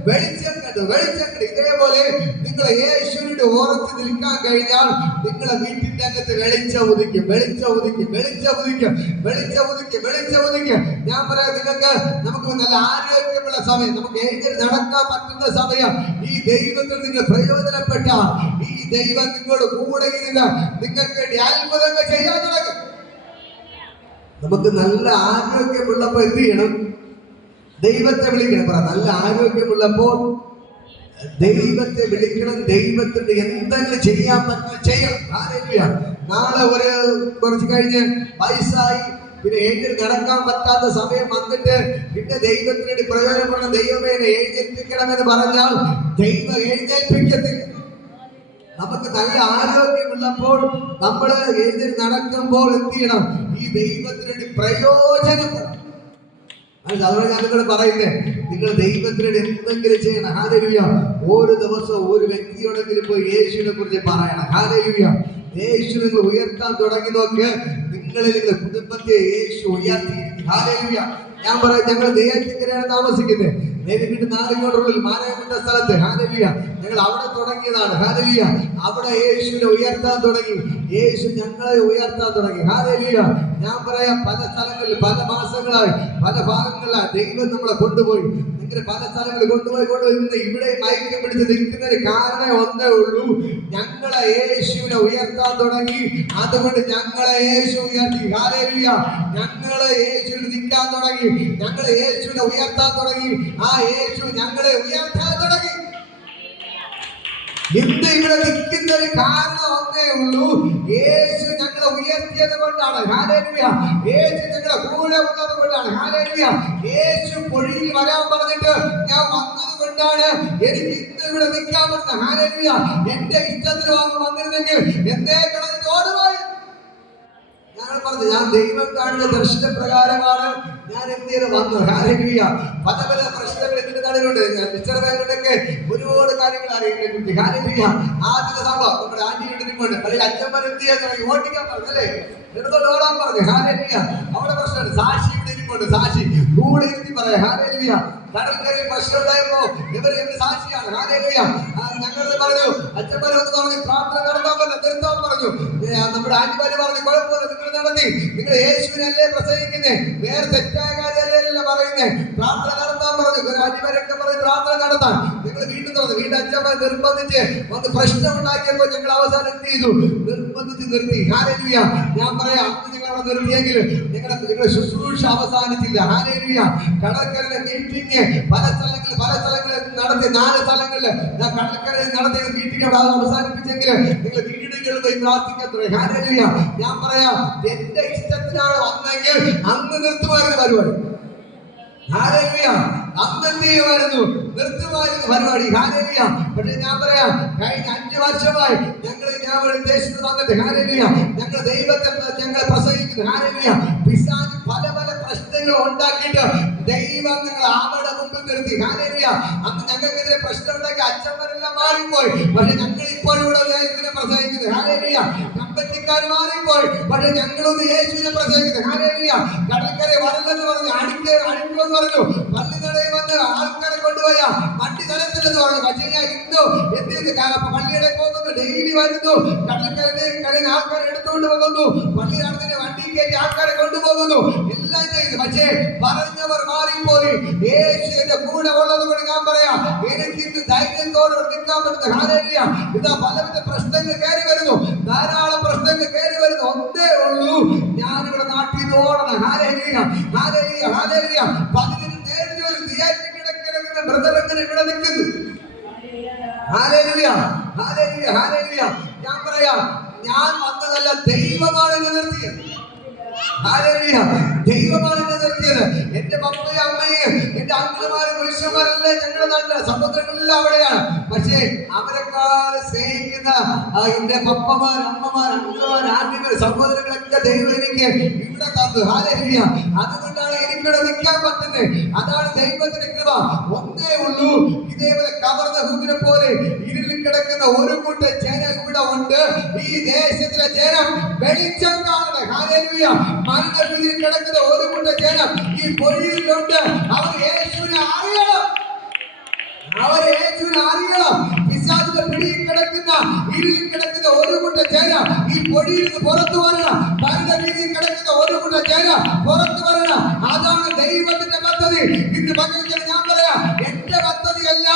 വെളിച്ചം കണ്ടു. വെളിച്ചം കണ്ടു. ഇതേപോലെ നിങ്ങൾ യേശുവിനോട് ഉറച്ചു നിൽക്കാൻ കഴിഞ്ഞാൽ നിങ്ങളെ വീട്ടിന്റെ അകത്ത് വെളിച്ചം ഉദിക്കും. വെളിച്ചം ഉദിക്കും. വെളിച്ചം ഉദിക്കും. വെളിച്ചം ഉദിക്കും. വെളിച്ചം ഉദിക്കും. ഞാൻ പറയാം, നിങ്ങൾക്ക് നമുക്ക് നല്ല ആരോഗ്യമുള്ള സമയം, നമുക്ക് എഴുന്നേറ്റ് നടക്കാൻ പറ്റുന്ന സമയം, ഈ ദൈവത്തിൽ നിങ്ങൾ പ്രയോജനപ്പെട്ടാൽ ഈ ദൈവം നിങ്ങളുടെ കൂടെ ഇരുന്ന് നിങ്ങൾക്ക് വേണ്ടി അത്ഭുതങ്ങൾ ചെയ്യാൻ തുടങ്ങും. നമുക്ക് നല്ല ആരോഗ്യമുള്ളപ്പോൾ എന്ത് ചെയ്യണം? ദൈവത്തെ വിളിക്കണം. പറ, നല്ല ആരോഗ്യമുള്ളപ്പോൾ ദൈവത്തെ വിളിക്കണം. ദൈവത്തിന്റെ എന്തെങ്കിലും ചെയ്യാൻ പറ്റുന്ന ചെയ്യണം. ഹല്ലേലൂയ. നാളെ കുറച്ച് കഴിഞ്ഞ് വയസ്സായി, പിന്നെ എഴുന്നേറ്റ് നടക്കാൻ പറ്റാത്ത സമയം വന്നിട്ട് പിന്നെ ദൈവത്തിന് വേണ്ടി പ്രയോജനപ്പെടണം, ദൈവമേ എഴുന്നേൽപ്പിക്കണമെന്ന് പറഞ്ഞാൽ ദൈവം എഴുന്നേൽപ്പിക്കത്തില്ല. നമുക്ക് നല്ല ആരോഗ്യമുള്ളപ്പോൾ നമ്മൾ എഴുന്നേറ്റ് നടക്കുമ്പോൾ എന്ത് ചെയ്യണം? ഈ ദൈവത്തിന് വേണ്ടി പ്രയോജനപ്പെടണം. അതുകൊണ്ട് ഞാൻ നിങ്ങൾ പറയുന്നത്, നിങ്ങൾ ദൈവത്തിന് എന്തെങ്കിലും ചെയ്യണം. ഹല്ലേലൂയ. ഒരു ദിവസം ഒരു വ്യക്തിയോടെങ്കിലും പോയി യേശുവിനെ കുറിച്ച് പറയണം. ഹല്ലേലൂയ. യേശു നിങ്ങൾ ഉയർത്താൻ തുടങ്ങി നോക്ക്. നിങ്ങളിൽ നിങ്ങളുടെ കുടുംബത്തെ യേശു ഉയർത്തിയിരിക്കും. ഹല്ലേലൂയ. ഞാൻ പറയാം, ഞങ്ങൾ നെയ്യാറ്റിൻകരയാണ് താമസിക്കുന്നത്. നെയ്യാറ്റിൻകര നാലുകോടുള്ളിൽ മാനവന്റെ സ്ഥലത്ത്. ഹല്ലേലൂയ. ഞങ്ങൾ അവിടെ തുടങ്ങിയതാണ്. ഹല്ലേലൂയ. അവിടെ യേശുവിനെ ഉയർത്താൻ തുടങ്ങി. യേശു ഞങ്ങളെ ഉയർത്താൻ തുടങ്ങി. ഹല്ലേലൂയ. ഞാൻ പറയാം, പല സ്ഥലങ്ങളിൽ പല മാസങ്ങളായി പല ഭാഗങ്ങളിലായി ദൈവം നമ്മളെ കൊണ്ടുപോയി. ഇങ്ങനെ പല സ്ഥലങ്ങളിൽ കൊണ്ടുപോയി ഇവിടെ മയക്കം പിടിച്ച് നിൽക്കുന്നതിന് കാരണം ഒന്നേ ഉള്ളൂ, ഞങ്ങളെ യേശുവിനെ ഉയർത്താൻ തുടങ്ങി. അതുകൊണ്ട് ഞങ്ങളെ യേശു ഉയർത്തി. ഹല്ലേലൂയ. ഞങ്ങളെ യേശുവിനെ നിൽക്കാൻ തുടങ്ങി. ഞങ്ങളെ യേശുവിനെ ഉയർത്താൻ തുടങ്ങി. ആ യേശു ഞങ്ങളെ ഉയർത്താൻ തുടങ്ങി. ഇന്ന് ഇവിടെ നിൽക്കുന്നൊരു കാരണം ഒന്നേ ഉള്ളൂ, യേശു ഞങ്ങളെ ഉയർത്തിയത് കൊണ്ടാണ്. ഹല്ലേലൂയ. യേശു ഞങ്ങളെ കൂടെ ഉള്ളത് കൊണ്ടാണ്. ഹല്ലേലൂയ. യേശു പൊഴിയിൽ വരാൻ പറഞ്ഞിട്ട് ഞാൻ വന്നത് കൊണ്ടാണ് എനിക്ക് ഇന്ന് ഇവിടെ നിൽക്കാൻ പറ്റുന്നത്. ഹല്ലേലൂയ. എന്റെ ഇഷ്ടത്തിന് വന്നിരുന്നെങ്കിൽ എന്തേ കിടന്ന് ഓടുമായി. ഞങ്ങൾ പറഞ്ഞു, ഞാൻ ദൈവം കാണുന്ന ദർശനപ്രകാരമാണ് ഞാൻ എന്ത് ചെയ്ത് വന്നത്. ഹല്ലേലൂയ. പല പല പ്രശ്നങ്ങൾ ഇതിന്റെ നടുവിലുണ്ട്. റിസർവ് ബാങ്കിലൊക്കെ ഒരുപാട് കാര്യങ്ങൾ അറിയുന്നതിനെ കുറിച്ച്. ഹല്ലേലൂയ. ആദ്യത്തെ സംഭവം നമ്മുടെ ആന്റിയുണ്ട്, അല്ലെങ്കിൽ അച്ഛന്മാർ എന്ത് ചെയ്യാൻ തുടങ്ങി? ഓടിക്കാൻ പറഞ്ഞല്ലേ, എടുത്തോണ്ട് ഓടാൻ പറഞ്ഞു. ഹല്ലേലൂയ. അവിടെ പ്രശ്നമുണ്ട്. സാക്ഷി ഇവിടെ ഇരിപ്പുണ്ട്. സാക്ഷി കൂടെ ഇരുത്തി പറയാം. ഹല്ലേലൂയ. കടൽക്കരയിൽ പ്രശ്നം ഉണ്ടായപ്പോ ഇവർ സാക്ഷിയാണ്. ഹല്ലേലൂയ. ഞങ്ങൾ പറഞ്ഞു, അച്ഛന്മാർ ഒന്ന് പറഞ്ഞു പ്രാർത്ഥന നടത്താൻ പറഞ്ഞു, നിർത്താൻ പറഞ്ഞു. നമ്മുടെ ആന്റിമാര് പറഞ്ഞു കുഴപ്പമില്ല, നിങ്ങൾ നടത്തി. നടത്തി. നിങ്ങൾ യേശുവിനല്ലേ പ്രസംഗിക്കുന്നേ, വേറെ തെറ്റായ കാര്യമല്ല പറയുന്നേ. പ്രാർത്ഥന നടത്താൻ പറഞ്ഞു, ഒരു അടിവരൊക്കെ പറഞ്ഞ് പ്രാർത്ഥന നടത്താൻ നിങ്ങൾ വീട്ടിൽ തുറന്നു. വീട്ടിൽ അച്ഛന്മാർ നിർബന്ധിച്ച് ഒന്ന് പ്രശ്നം ഉണ്ടാക്കിയപ്പോൾ ഞങ്ങൾ അവസാനം എന്ത് ചെയ്തു? നിർബന്ധിച്ച് നിർത്തി. ഹല്ലേലൂയ. ഞാൻ പറയാം, അന്ന് നിങ്ങൾ അവിടെ നിർത്തിയെങ്കിൽ നിങ്ങളുടെ ശുശ്രൂഷ അവസാനിച്ചില്ല. ഹല്ലേലൂയ. കടൽക്കരയിലെ മീറ്റിംഗ് പല സ്ഥലങ്ങളിൽ നടത്തി, 4 സ്ഥലങ്ങളിൽ ഞാൻ കടൽക്കരയിൽ നടത്തിയ മീറ്റിംഗ് അവിടെ അവസാനിപ്പിച്ചെങ്കിൽ നിങ്ങൾ വീടുകളിൽ പോയി പ്രാർത്ഥിക്കത്രേ. ഹല്ലേലൂയ. ഞാൻ പറയാം, എന്റെ ഇഷ്ടത്തിനാണ് വന്നെങ്കിൽ അന്ന് നിർത്തുമായിരുന്നു പരിപാടി. ഹല്ലേലൂയ. അന്ന് എന്ത് ചെയ്യുമായിരുന്നു? നിർത്തുമായിരുന്നു പരിപാടി. ഹല്ലേലൂയ. പക്ഷെ ഞാൻ പറയാം, കഴിഞ്ഞ 5 വർഷമായി ഞാൻ ദേശത്ത് വന്നിട്ട് ഹല്ലേലൂയ ഞങ്ങൾ ദൈവത്തെ ഞങ്ങൾ പ്രസംഗിക്കുന്നു. ഹല്ലേലൂയ. പിശാച് പല പ്രശ്നങ്ങൾ ഉണ്ടാക്കിയിട്ട് ദൈവം ഞങ്ങൾ അവരുടെ മുമ്പിൽ നിർത്തി. ഹല്ലേലൂയ. അന്ന് ഞങ്ങൾക്കെതിരെ പ്രശ്നം ഉണ്ടാക്കി അച്ഛന്മാരെല്ലാം മാറിപ്പോയി. പക്ഷെ ഞങ്ങൾ ഇപ്പോഴും ഇവിടെ യേശുവിനെ പ്രസംഗിക്കുന്നത്. ഹല്ലേലൂയ. കമ്പനിക്കാർ മാറിപ്പോയി, പക്ഷെ ഞങ്ങളൊന്ന് യേശുവിനെ പ്രസംഗിക്കുന്നത്. ഹല്ലേലൂയ. കടൽക്കര വരലെന്ന് പറഞ്ഞു, അടിക്കുമെന്ന് പറഞ്ഞു, പള്ളി നടയിൽ വന്ന് ആൾക്കാരെ കൊണ്ടുപോയ വണ്ടി തരത്തില്ലെന്ന് പറഞ്ഞു. പക്ഷേ ഞാൻ ഇന്നോ എന്ത് പള്ളിയുടെ പോകുന്നു, ഡെയിലി വരുന്നു, കടൽക്കരയിൽ ആൾക്കാരെ എടുത്തുകൊണ്ട് പോകുന്നു, പള്ളി നടത്തിന് വണ്ടി കയറ്റി ആൾക്കാരെ കൊണ്ടുപോകുന്നു, എല്ലാം ചെയ്യുന്നു. പക്ഷേ പറഞ്ഞവർ മാറിപ്പോയി. യേശു എന്റെ കൂടെ ഉള്ളത് കൊണ്ട് ഞാൻ പറയാം, എനിക്ക് ഇന്ന് ധൈര്യത്തോടെ നിൽക്കാൻ പറ്റുന്നത്. ഹല്ലേലൂയ. ഇതാ പലവിധ പ്രശ്നങ്ങൾ കയറി വരുന്നു, ധാരാളം പ്രശ്നങ്ങൾ കയറി വരുന്നു. ഒന്നേ ഉള്ളൂ, ഞാനിവിടെ നാട്ടിൽ നിന്ന് ഓടണം. ഹല്ലേലൂയ. ഹല്ലേലൂയ. ഹല്ലേലൂയ. 15 നേരിട്ട് കിടക്കുന്ന ബ്രദറെങ്ങനെ ഇവിടെ നിൽക്കുന്നു. ഹല്ലേലൂയ. ഹല്ലേലൂയ. ഹല്ലേലൂയ. ഞാൻ പറയാം, ഞാൻ വന്നതല്ല, ദൈവമാണ് എന്നെ നിർത്തിയത്. ഹല്ലേലൂയ. ദൈവമാണ് എന്നെ നിർത്തിയത്. എന്റെ പപ്പയും അമ്മയും എന്റെ അങ്കിളുമാരും പുരുഷന്മാരെല്ലാം ഞങ്ങളുടെ നാട്ടിലെ സമുദ്രങ്ങളെല്ലാം അവിടെയാണ്. പക്ഷേ അവരെക്കാൾ സ്നേഹിക്കുന്ന എന്റെ പപ്പമാർ, അമ്മമാർ, അങ്കിളുമാർ, ആന്റിമാർ, സഹോദരങ്ങളൊക്കെ ദൈവം എനിക്ക് ഇവിടെ തന്നു. ഹല്ലേലൂയ. അതുകൊണ്ടാണ് എനിക്കിവിടെ നിൽക്കാൻ പറ്റുന്നത്. അതാണ് ദൈവത്തിന്റെ കൃപ. ഒന്നേ ഉള്ളൂ, ഇതേപോലെ കവർന്ന ഹൂവിനെ പോലെ ഇരുളിൽ കിടക്കുന്ന ഒരു കൂട്ടം ജനം ഇവിടെ ഉണ്ട്. ഈ ദേശത്തിലെ ജനം വെളിച്ചം കാണണം. ഹല്ലേലൂയ. മരണഭീതിയിൽ കിടക്കുന്ന ഒരു കൂട്ടം ജനം ഈ പൊഴിയിലുണ്ട്. അവർ യേശുവിനെ അറിയണം. പിശാചിന്റെ പിടിയിൽ കിടക്കുന്ന, ഇരുളിൽ കിടക്കുന്ന ഒരു കൂട്ടം ജനം ഈ പൊഴിയിൽ നിന്ന് പുറത്തു വരണം. മരണഭീതിയിൽ കിടക്കുന്ന ഒരു കൂട്ടം ജനം പുറത്തു വരണം. അതാണ് ദൈവത്തിന്റെ പദ്ധതി. ഇന്ന് പകൽ ഞാൻ പറയാം, എന്റെ പദ്ധതിയല്ല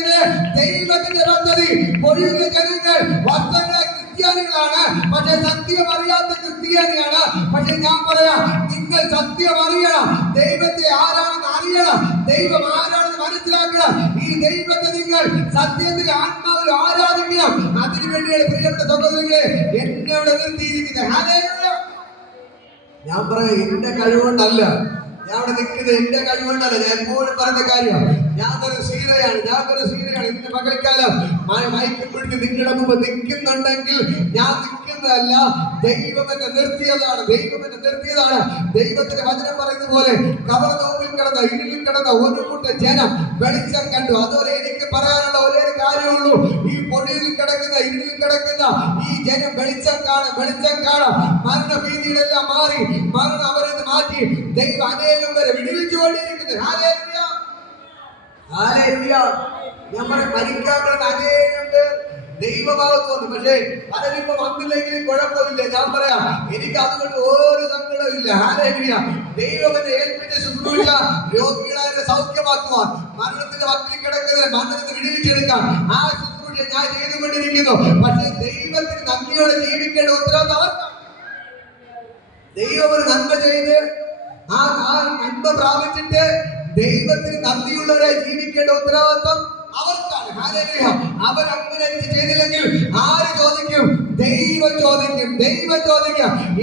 ഇത്, ദൈവത്തിന്റെ പദ്ധതി. പൊഴിയിലെ ജനങ്ങൾ വർഷങ്ങളെ ക്രിസ്ത്യാനികളാണ്, പക്ഷെ സത്യം അറിയാത്ത ക്രിസ്ത്യാനിയാണ്. പക്ഷെ ഞാൻ പറയാം, നിങ്ങൾ സത്യം അറിയണം, ദൈവത്തെ ആരാണെന്ന് അറിയണം, ദൈവം ആരാണെന്ന് മനസ്സിലാക്കണം. ഈ ദൈവത്തെ നിങ്ങൾ സത്യത്തിൽ ആത്മാവിൽ ആരാധിക്കണം. അതിനുവേണ്ടിയാണ് പ്രിയപ്പെട്ട സഹോദരങ്ങളെ എന്നോട് നിർത്തിയിരിക്കുന്നത്. ഹല്ലേലൂയ. ഞാൻ പറയാം, എന്റെ കഴിവുകൊണ്ടല്ല ഞാൻ അവിടെ നിൽക്കുന്നത്, എന്റെ കഴിവുകൊണ്ടല്ല. ഞാൻ എപ്പോഴും പറയുന്ന കാര്യം, ഞാൻ ഒരു സീതയാണ്. ഇന്ന് പകൽക്കാലം മയക്കും പിടിച്ച് നിങ്ങളുടെ മുമ്പ് നിൽക്കുന്നുണ്ടെങ്കിൽ ഞാൻ നിൽക്കുന്നതല്ല, ദൈവം എന്നെ നിർത്തിയതാണ്. ദൈവത്തിന്റെ വചനം പറയുന്ന പോലെ കവർന്ന മുമ്പിൽ കിടന്ന, ഇരുളിൽ കിടന്ന ഒരു കൂട്ടം ജനം വെളിച്ചം കണ്ടു. അതുപോലെ എനിക്ക് പറയാനുള്ള ഒരേ കാര്യമുള്ളൂ, ഈ പൊടിയിൽ കിടക്കുന്ന, ഇരുളിൽ കിടക്കുന്ന ഈ ജനം വെളിച്ചം കാണാം. മരണഭീതിയിലെല്ലാം മാറി, മരണം അവരെ മാറ്റി ദൈവം അനേകം പേരെ വിടുവിച്ചുകൊണ്ടിരിക്കുന്നത്. ഹല്ലേലൂയ. ഹല്ലേലൂയ. നമ്മുടെ മരിക്കാൻ കിടന്ന അനേകം പേർ ദൈവഭാഗത്ത് വന്നു. പക്ഷേ പലരിപ്പോ വന്നില്ലെങ്കിലും കുഴപ്പമില്ല. ഞാൻ പറയാം, എനിക്ക് അതുകൊണ്ട് ഒരു സങ്കടവും ഇല്ല. ഹല്ലേലൂയ. ദൈവം എന്നെ ഏൽപ്പിച്ച ശുശ്രൂഷ രോഗികളെ സൗഖ്യമാക്കുവാൻ, മരണത്തിന്റെ വക്കിൽ കിടക്കുന്നവരെ മരണത്തിന് വിടുവിച്ചെടുക്കാൻ ആ ശുശ്രൂഷ ഞാൻ ചെയ്തുകൊണ്ടിരിക്കുന്നു. പക്ഷേ ദൈവത്തിന് നന്ദിയോടെ ജീവിക്കേണ്ട ഉത്തരവാദിത്വം അവർക്കാണ്. ദൈവം ഒരു നന്മ ചെയ്ത് ആ നന്മ പ്രാപിച്ചിട്ട് ദൈവത്തിന് നന്ദിയുള്ളവരായി ജീവിക്കേണ്ട ഉത്തരവാദിത്വം അവർക്കാണ്. ഹല്ലേലൂയ. അവരങ്ങനെ ചെയ്തില്ലെങ്കിൽ ആര് ചോദിക്കും? ദൈവം ചോദിക്കും.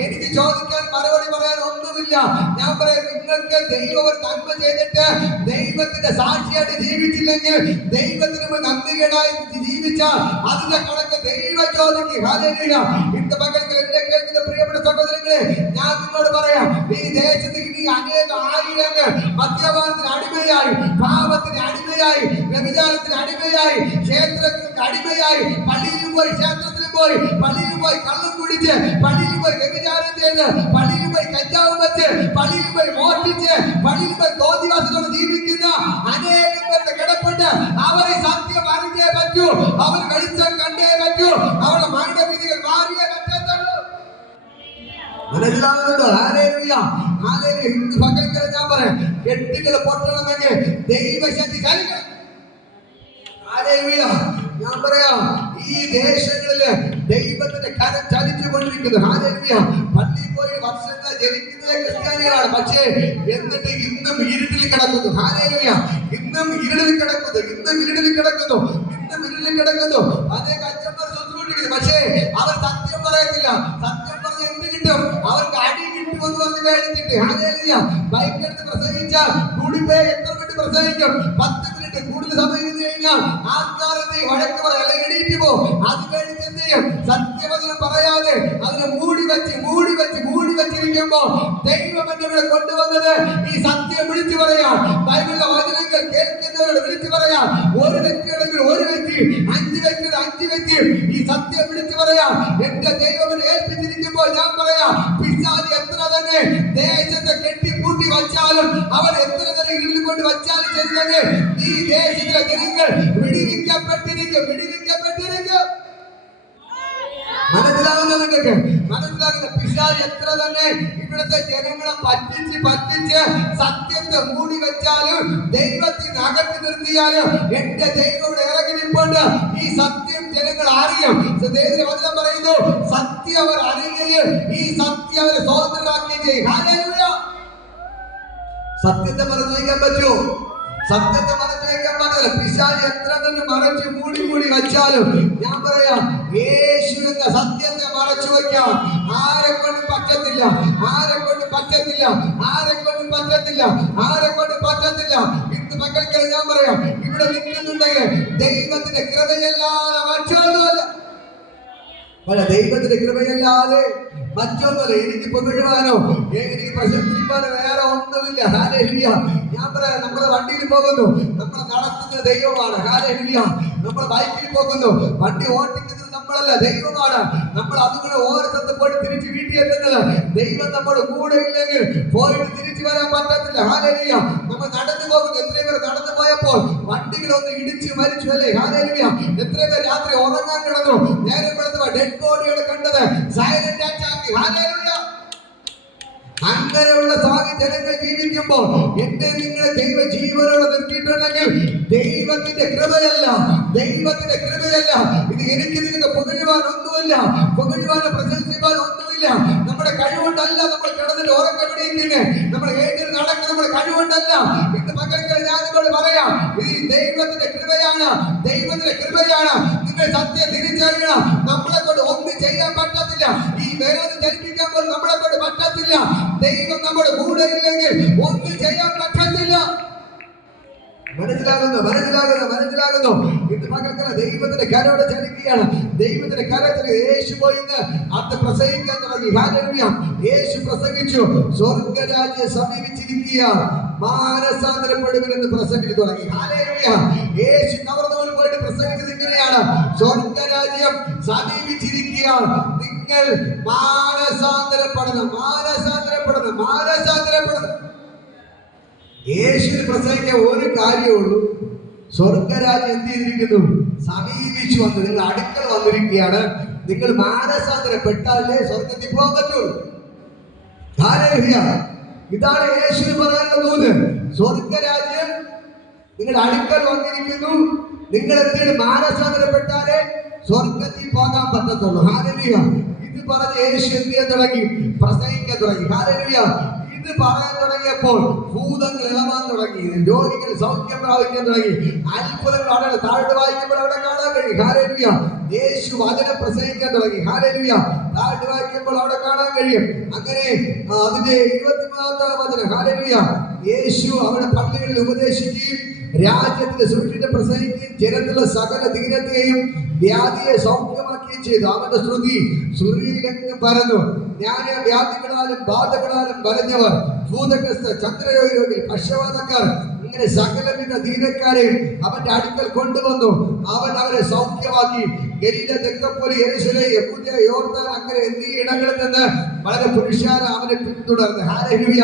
എനിക്ക് ചോദിക്കാൻ മറുപടി പറയാൻ ഒന്നുമില്ല. ഞാൻ പറയാം, നിങ്ങൾക്ക് ദൈവം ഒരു നന്മ ചെയ്തിട്ട് ദൈവത്തിന്റെ സാക്ഷിയായിട്ട് ജീവിച്ചില്ലെങ്കിൽ, ദൈവത്തിന് നന്ദികേടായി ജീവിച്ചാൽ അതിന്റെ കണക്ക് ദൈവം ചോദിക്കും. ഹല്ലേലൂയ. ഇന്ന് പകൽ എന്നെ കേൾക്കുന്ന പ്രിയപ്പെട്ട സഹോദരങ്ങളെ, ഞാൻ നിങ്ങളോട് പറയാം, ഈ ദേശത്ത് ഇനി അനേക ആയിരങ്ങൾ മദ്യപാനത്തിന് അടിമയായി, പാപത്തിന് അടിമയായി, വ്യഭിചാരത്തിന് അടിമയായി, ക്ഷേത്രങ്ങൾക്ക് അടിമയായി, പള്ളിയിൽ പോയി, ക്ഷേത്രത്തിൽ പോയി, പള്ളിയിൽ പോയി കള്ളം കുടിച്ച്, പള്ളിയിൽ പോയി വ്യഭിചാരം ചെയ്ത്, പള്ളിയിൽ പോയി കഞ്ചാവ് വെച്ച്, പള്ളിയിൽ പോയി മോഷ്ടിച്ച്, പള്ളിയിൽ പോയി തോന്നിവാസത്തോടെ ജീവിക്കുന്ന അനേകം പേരുടെ കിടപ്പുണ്ട്. അവരെ സത്യം അറിഞ്ഞേ പറ്റൂ, അവർ വെളിച്ചം കണ്ടേ പറ്റൂ, അവരുടെ മരണഭീതികൾ മാറിയേ പറ്റത്തുള്ളൂ. മനസ്സിലാവുന്നുണ്ടോ? Hallelujah, hallelujah. ഇന്ന് പകൽക്കൽ ഞാൻ പറയാം, കെട്ടുകൾ പൊട്ടണമെങ്കിൽ ദൈവശക്തി ചലിക്കണം. ഹല്ലേലൂയ. ഞാൻ പറയാം, ഈ ദേശങ്ങളില് ദൈവത്തിന്റെ കരം ചലിച്ചുകൊണ്ടിരിക്കുന്നു. ഹല്ലേലൂയ. പള്ളിയിൽ പോയി വർഷങ്ങൾ ജനിക്കുന്നത് ക്രിസ്ത്യാനികളാണ്, പക്ഷേ എന്നിട്ട് ഇന്നും ഇരുട്ടിൽ കിടക്കുന്നു. ഹല്ലേലൂയ. ഇന്നും ഇരുളിൽ കിടക്കുന്നു, ഇന്നും ഇരുളിൽ കിടക്കുന്നു, ഇന്നും ഇരുളിൽ കിടക്കുന്നു. അനേക അച്ഛന്മാർ സ്വന്തം, പക്ഷേ അവർ സത്യം പറയത്തില്ല. സത്യം പറഞ്ഞ് എന്ത് കിട്ടും? അവർക്ക് അടി കിട്ടുമെന്ന് പറഞ്ഞ് മേടിച്ചിട്ട്. ഹല്ലേലൂയ. ബൈക്കെടുത്ത് പ്രസംഗിച്ചാൽ കൂടിപ്പോയി എത്ര മിനിറ്റ് പ്രസംഗിക്കും? 10 മിനിറ്റ്. കൂടുതൽ സമയം ഇരുന്ന് കഴിഞ്ഞാൽ ആൾക്കാരെന്ത് വഴക്ക് പറയാം, അല്ലെങ്കിൽ എണീറ്റ് പോകും. അത് കഴിഞ്ഞ് എന്ത് ചെയ്യും? സത്യവചനം പറയാതെ അതിനെ മൂടി വെച്ചിരിക്കുമ്പോൾ ദൈവം എന്നെ കൊണ്ടുവന്നത് ഈ സത്യം വിളിച്ചു പറയാം. ബൈബിളിലെ വചനങ്ങൾ കേൾക്കുന്നവരോട് വിളിച്ചു പറയാം. ഒരു വ്യക്തിയാണെങ്കിൽ ഒരു വ്യക്തി, 5 വ്യക്തിയുടെ 5 വ്യക്തി ഈ സത്യം വിളിച്ചു പറയാം. എന്റെ ദൈവം ഏൽപ്പിച്ചിരിക്കുമ്പോൾ ഞാൻ പറയാം, പിശാച് എത്ര തന്നെ ദേശത്തെ കെട്ടിപ്പൂട്ടി വച്ചാലും, അവൻ എത്ര തന്നെ ഇരുളിൽ കൊണ്ട് വച്ചാലും ശരി തന്നെ, ഈ ദേശത്തിലെ ജനങ്ങൾ വിടിവിക്കപ്പെട്ടിരിക്കും. മനസ്സിലാകുന്ന നിങ്ങൾക്ക്? മനസ്സിലാകുന്ന? പിശാച് എത്ര തന്നെ ഇവിടുത്തെ ജനങ്ങളെ പറ്റിച്ച് സത്യത്തെ മൂടി വെച്ചാലും, ദൈവത്തിന് അകറ്റി നിർത്തിയാലും, എന്റെ ദൈവം ഇറങ്ങി നിൽപ്പുണ്ട്. ഈ സത്യം ജനങ്ങൾ അറിയും. വചനം പറയുന്നു, സത്യം അവർ അറിയുകയും ഈ സത്യം അവരെ സ്വതന്ത്രരാക്കുകയും ചെയ്യും. ഹല്ലേലൂയ. സത്യത്തെ മറച്ചു വയ്ക്കാൻ പറ്റുമോ? സത്യത്തെ മറച്ചു വയ്ക്കാൻ പറ്റില്ല. പിശാച് എത്ര തന്നെ മറച്ച് മൂടി വച്ചാലും, ഞാൻ പറയാം, യേശു എന്ന സത്യത്തെ മറച്ചു വയ്ക്കാം ആരെ കൊണ്ടും പറ്റത്തില്ല. ഇന്ന് മക്കൾക്ക് ഞാൻ പറയാം, ഇവിടെ നിൽക്കുന്നുണ്ടെങ്കിൽ ദൈവത്തിന്റെ കൃപയല്ലാതെ മറ്റൊന്നുമല്ല. ദൈവത്തിന്റെ കൃപയല്ലാതെ മറ്റൊന്നുമല്ല. എനിക്ക് പുകഴുവാനോ എനിക്ക് പ്രശംസിക്കാനോ വേറെ ഒന്നുമില്ല. ഹല്ലേലൂയ. ഞാൻ പറയാം, നമ്മൾ വണ്ടിയിൽ പോകുന്നു, നമ്മൾ നടത്തുന്ന ദൈവമാണ്. ഹല്ലേലൂയ. നമ്മൾ ബൈക്കിൽ പോകുന്നു, വണ്ടി ഓടിക്കുന്നത് നമ്മളല്ല, ദൈവമാണ്. നമ്മൾ അതുകൊണ്ട് ഓരോ സ്ഥലത്ത് പോയിട്ട് തിരിച്ച് വീട്ടിൽ എത്തുന്നത് ദൈവം നമ്മുടെ കൂടെ ഇല്ലെങ്കിൽ പോയിട്ട് തിരിച്ചു വരാൻ പറ്റത്തില്ല. ഹല്ലേലൂയ. നമ്മൾ നടന്നു പോകുന്നു. എത്രയും പേർ നടന്നു പോയപ്പോൾ വണ്ടികളൊന്ന് ഇടിച്ച് മരിച്ചു അല്ലേ? ഹല്ലേലൂയ. എത്രയും പേർ രാത്രി ഉറങ്ങാൻ കിടന്നു, നേരം വെളുത്തപ്പോൾ ഡെഡ് ബോഡികൾ കണ്ടത് സൈലന്റ് അറ്റാക്ക്. ഹല്ലേലൂയ. അങ്ങനെയുള്ള സാഹചര്യങ്ങൾ ജീവിക്കുമ്പോൾ എന്നെ നിങ്ങളെ ദൈവ ജീവനോടെ നിർത്തിയിട്ടുണ്ടെങ്കിൽ ദൈവത്തിന്റെ കൃപയല്ല. ഇത് എനിക്ക് നിങ്ങൾക്ക് പുകഴുവാൻ ഒന്നുമില്ല, പുകഴുവാനോ പ്രശംസിക്കാൻ ഒന്നുമില്ല. നമ്മുടെ കഴിവുകൊണ്ടല്ല നമ്മൾ കിടന്നിട്ട് ഉറക്കം പിടിക്കുന്നത്, നമ്മൾ ഏതിൽ നടക്കുന്ന നമ്മുടെ കഴിവുകൊണ്ടല്ല. ഇന്ന് പകൽക്കൽ ഞാൻ നിങ്ങളോട് പറയാം, ഈ ദൈവത്തിന്റെ കൃപയാണ്. നിങ്ങൾ സത്യം തിരിച്ചറിയണം. നമ്മളെ കൊണ്ട് ഒന്നും ചെയ്യാൻ പറ്റത്തില്ല. ഈ വിരൽ ധരിപ്പിക്കാൻ പോലും നമ്മളെ കൊണ്ട് പറ്റത്തില്ല. ദൈവം നമ്മുടെ കൂടെ ഇല്ലെങ്കിൽ ഒന്നും ചെയ്യാൻ പറ്റത്തില്ല. മനസ്സിലാകുന്നു? ഇന്ന് പകൽക്കല ദൈവത്തിന്റെ കരോടെ ചലിക്കുകയാണ്. ദൈവത്തിന്റെ കരത്തിൽ യേശു പോയിന്ന് അത് പ്രസംഗിക്കാൻ തുടങ്ങി. ഹല്ലേലൂയ. യേശു പ്രസംഗിച്ചു, സ്വർഗ്ഗരാജ്യം സമീപിച്ചിരിക്കുകയാണ്, മാനസാന്തരപ്പെടുമെന്ന് പ്രസംഗിച്ചു തുടങ്ങി. ഹല്ലേലൂയ. യേശു കവർന്നവൻ പോയിട്ട് പ്രസംഗിച്ചത് ഇങ്ങനെയാണ്, സ്വർഗ്ഗരാജ്യം സമീപിച്ചിരിക്കുകയാണ്, നിങ്ങൾ മാനസാന്തരപ്പെടണം. യേശുവിന് പ്രസംഗിക്കാൻ ഒരു കാര്യമുള്ളൂ, സ്വർഗ്ഗരാജ്യം എന്ത് ചെയ്തിരിക്കുന്നു? സമീപിച്ചു വന്നു, നിങ്ങൾ അടുക്കൽ വന്നിരിക്കുകയാണ്. നിങ്ങൾ മാനസാന്തരപ്പെട്ടാലേ സ്വർഗത്തിൽ പോകാൻ പറ്റുള്ളൂ. ഹല്ലേലൂയ. ഇതാണ് യേശുവിന് പറയാനുള്ള ദൂത്. സ്വർഗ്ഗരാജ്യം നിങ്ങളുടെ അടുക്കൽ വന്നിരിക്കുന്നു, നിങ്ങൾ എന്തിന് മാനസാന്തരപ്പെട്ടാലേ സ്വർഗത്തിൽ പോകാൻ പറ്റത്തുള്ളൂ. ഹല്ലേലൂയ. ഇത് പറഞ്ഞ് യേശു എന്ത് ചെയ്യാൻ തുടങ്ങി? പ്രസംഗിക്കാൻ തുടങ്ങി. ഹല്ലേലൂയ. ഇത് പറയാൻ തുടങ്ങിയപ്പോൾ ഭൂതങ്ങൾ ഇളവാൻ തുടങ്ങി, രോഗികൾ സൗഖ്യം പ്രാപിക്കാൻ തുടങ്ങി, അത്ഭുതങ്ങൾ അവിടെ താഴോട്ട് വായിക്കുമ്പോൾ അവിടെ കാണാൻ കഴിയും. ഹല്ലേലൂയ. യേശു വചനം പ്രസംഗിക്കാൻ തുടങ്ങി. ഹല്ലേലൂയ. താഴോട്ട് വായിക്കുമ്പോൾ അവിടെ കാണാൻ കഴിയും. അങ്ങനെ അതിന്റെ 23-ാമത്തെ വചനം. ഹല്ലേലൂയ. യേശു അവിടെ പള്ളികളിൽ ഉപദേശിക്കുകയും രാജ്യത്തിന്റെ സൃഷ്ടിയെ പ്രസംഗിക്കുകയും ജനത്തിലുള്ള സകല ദീനത്തെയും വ്യാധിയെ സൗഖ്യമാക്കുകയും ചെയ്തു. അവന്റെ ശ്രുതിയിലെങ്ങും പരന്നു. വ്യാധികളാലും ബാധകളാലും വരഞ്ഞവർ, ഭൂതഗ്രസ്തർ, ചന്ദ്രരോഗികൾ, പക്ഷവാതക്കാർ, ഇങ്ങനെ സകലവിധ ദീനക്കാരെയും അവന്റെ അടുക്കൽ കൊണ്ടുവന്നു. അവൻ അവരെ സൗഖ്യമാക്കി. ഗലീല, തെക്കപ്പോലി, യെരൂശലേം, യഹൂദ, യോർദാൻ, അങ്ങനെ എന്നീ ഇടങ്ങളിൽ നിന്ന് വളരെ പുരുഷാര അവനെ പിന്തുടർന്ന്. ഹല്ലേലൂയ.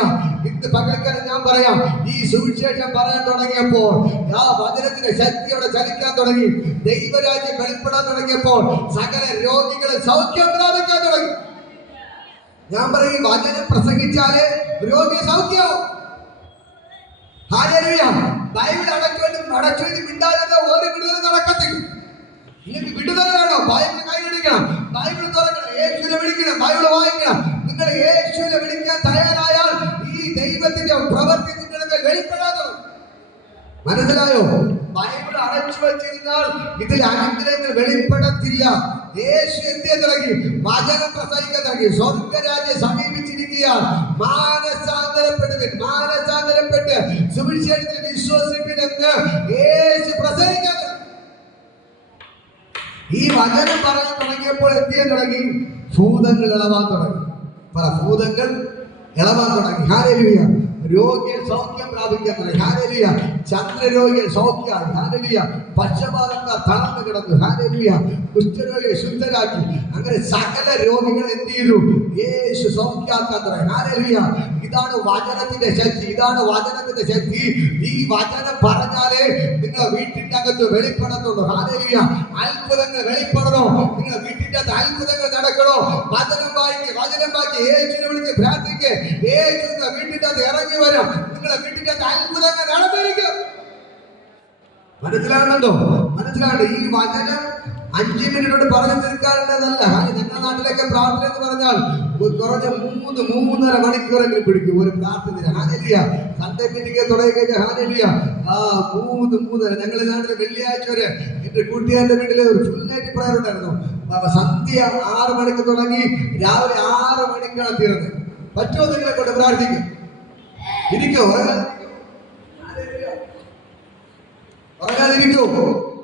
ഇന്ന് പകൽക്കാലം ഞാൻ പറയാം, ഈ സുവിശേഷം പറയാൻ തുടങ്ങിയപ്പോൾ ആ വചനത്തിന്റെ ശക്തി അവിടെ ചലിക്കാൻ തുടങ്ങി. ദൈവരാജ്യം വെളിപ്പെടാൻ തുടങ്ങിയപ്പോൾ സകല രോഗികളെ സൗഖ്യം പ്രാപിക്കാൻ തുടങ്ങി. ഞാൻ പറയും വചനം പ്രസംഗിച്ചാലേ രോഗി സൗഖ്യമാവും. ഹല്ലേലൂയ. ബൈബിൾ അടച്ചുവെച്ച് മിണ്ടാതെ ഒരു വിടുതൽ നടക്കത്തില്ല. നിങ്ങൾക്ക് വിടുതൽ വേണോ? ബൈബിൾ കൈപിടിക്കണം, ബൈബിൾ തുറക്കണം, യേശുവിനെ വിളിക്കണം, ബൈബിൾ വായിക്കണം. നിങ്ങൾ യേശുവിനെ വിളിക്കാൻ തയ്യാറായാൽ ഈ ദൈവത്തിന്റെ പ്രവൃത്തി നിങ്ങളുടെ വെളിപ്പെടാതെ. മനസ്സിലായോ? ബൈബിൾ അടച്ചു വെച്ചിരുന്നാൽ ഇതിൽ അനുഗ്രഹങ്ങൾ വെളിപ്പെടത്തില്ല. യേശു എന്ത് തുടങ്ങി? വചനം പ്രസംഗിക്കാൻ തുടങ്ങി. സ്വർഗ്ഗരാജ്യം സമീപിച്ചിരിക്കുകയാൽ മാനസാന്തരപ്പെട്ട് സുവിശേഷത്തിൽ വിശ്വസിപ്പിനെന്ന് യേശു പ്രസംഗിക്കാൻ. ഈ വചനം പറയാൻ തുടങ്ങിയപ്പോൾ എന്ത് ചെയ്യാൻ തുടങ്ങി? ഭൂതങ്ങൾ ഇളവാൻ തുടങ്ങി. ഭൂതങ്ങൾ ഇളവാൻ തുടങ്ങി. ഹല്ലേലൂയ. രോഗികൾ സൗഖ്യം പ്രാപിക്കാൻ തുടങ്ങി. ഹല്ലേലൂയ. ചന്ദ്രരോഗികൾ സൗഖ്യമായി. ഹല്ലേലൂയ. പക്ഷപാതക്കാർ തളർന്നു കിടന്നു. ഹല്ലേലൂയ. കുഷ്ഠരോഗിയെ ശുദ്ധരാക്കി. അങ്ങനെ സകല രോഗികളെ എന്ത് ചെയ്തു? യേശു സൗഖ്യമാക്കാൻ തുടങ്ങി. ഹല്ലേലൂയ. ഇതാണ് വചനത്തിന്റെ ശക്തി. ഇതാണ് വചനത്തിന്റെ ശക്തി. ഈ വചനം പറഞ്ഞാലേ നിങ്ങളെ വീട്ടിന്റെ അകത്ത് വെളിപ്പെടത്തുള്ളൂ. ഹല്ലേലൂയ. അത്ഭുതങ്ങൾ വെളിപ്പെടണോ? നിങ്ങളെ വീട്ടിന്റെ അകത്ത് അത്ഭുതങ്ങൾ നടക്കണോ? വചനം വായിക്ക്, വചനം വായിക്ക്, യേശുവിനെ വിളിച്ച് പ്രാർത്ഥിക്ക്. യേശു നിങ്ങളുടെ വീട്ടിന്റെ അകത്ത് ഇറങ്ങി വരാം. നിങ്ങളെ വീട്ടിന്റെ അകത്ത് അത്ഭുതങ്ങൾ നടന്നിരിക്കും. മനസ്സിലാകുന്നുണ്ടോ? മനസ്സിലാകണ്ടോ? ഈ വചനം 5 മിനിറ്റ് കൊണ്ട് പറഞ്ഞു തീർക്കാനുള്ളതല്ല. ഞങ്ങളുടെ നാട്ടിലൊക്കെ പ്രാർത്ഥന എന്ന് പറഞ്ഞാൽ കുറഞ്ഞ 3-3.5 മണിക്കൂറെങ്കിലും പിടിക്കും ഒരു പ്രാർത്ഥന. ഹല്ലേലൂയ. സൺഡേ മീറ്റിംഗ് തുടങ്ങി കഴിഞ്ഞാൽ ഹല്ലേലൂയ 3-3.5. ഞങ്ങളുടെ നാട്ടിൽ വെള്ളിയാഴ്ച വരെ എന്റെ കൂട്ടുകാരന്റെ വീട്ടിലെ ഒരു ഫുൾ നൈറ്റ് പ്രയർ ഉണ്ടായിരുന്നു. സന്ധ്യ 6 മണിക്ക് തുടങ്ങി രാവിലെ 6 മണിക്കാണ് തീർന്നത്. പറ്റുമോ നിങ്ങളെ കൊണ്ട് പ്രാർത്ഥിക്കും? ഇരിക്കോ? ഉറങ്ങാതിരിക്കോ?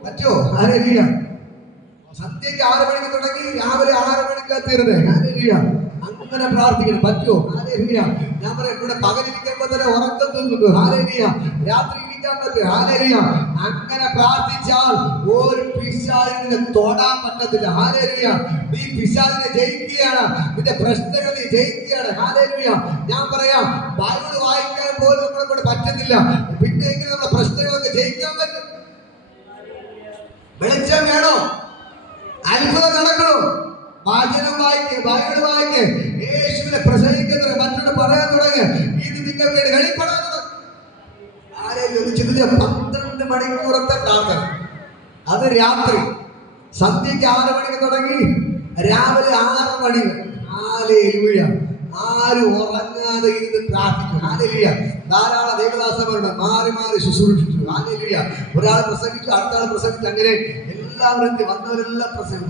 പറ്റുമോ? ഹല്ലേലൂയ. സന്ധ്യയ്ക്ക് 6 മണിക്ക് തുടങ്ങി രാവിലെ 6 മണിക്കാ തീർന്നത്. ഹല്ലേലൂയ. അങ്ങനെ പ്രാർത്ഥിക്കണം. പറ്റുമോ? ഹല്ലേലൂയ. ഞാൻ പറയാം, ഇവിടെ പകലിരിക്കുമ്പോൾ തന്നെ ഉറക്കം തോന്നുന്നു. ഹല്ലേലൂയ. രാത്രി ഇരിക്കാൻ പറ്റും. ഹല്ലേലൂയ. അങ്ങനെ പ്രാർത്ഥിച്ചാൽ ഒരു പിശാചിനെ തൊടാൻ പറ്റത്തില്ല. ഹല്ലേലൂയ. നീ പിശാചിനെ ജയിക്കുകയാണ്. നിന്റെ പ്രശ്നങ്ങൾ നീ ജയിക്കുകയാണ്. ഹല്ലേലൂയ. ഞാൻ പറയാം, ബൈബിൾ വായിക്കാൻ പോലും നമ്മളെ കൊണ്ട് പറ്റത്തില്ല. പിന്നെ എങ്ങനെ നമ്മുടെ പ്രശ്നങ്ങളൊക്കെ ജയിക്കാൻ പറ്റും? വെളിച്ചം വേണോ? അത്ഭുതം നടക്കണോ? വചനം വായിക്ക്, ബൈബിൾ വായിക്ക്, യേശുവിനെ പ്രസംഗിക്കുന്നത് മറ്റൊരു പറയാൻ തുടങ്ങി. ഇത് നിങ്ങൾക്ക് വെളിപ്പെടാൻ തുടങ്ങും. 12 മണിക്കൂറത്തെ പ്രാർത്ഥന, അത് രാത്രി. സന്ധ്യയ്ക്ക് 6 മണിക്ക് തുടങ്ങി രാവിലെ 6 മണി. ഹല്ലേലൂയ. ആരും ഉറങ്ങാതെ ഇരുന്ന് പ്രാർത്ഥിച്ചു. ഹല്ലേലൂയ. ധാരാളം ദേവദാസന്മാരുണ്ട്, മാറി മാറി ശുശ്രൂഷിച്ചു. ഹല്ലേലൂയ. ഒരാൾ പ്രസംഗിച്ചു, അടുത്ത ആൾ പ്രസംഗിച്ചു. അങ്ങനെ എല്ലാവരും വന്നവരെല്ലാം പ്രസംഗിച്ചു.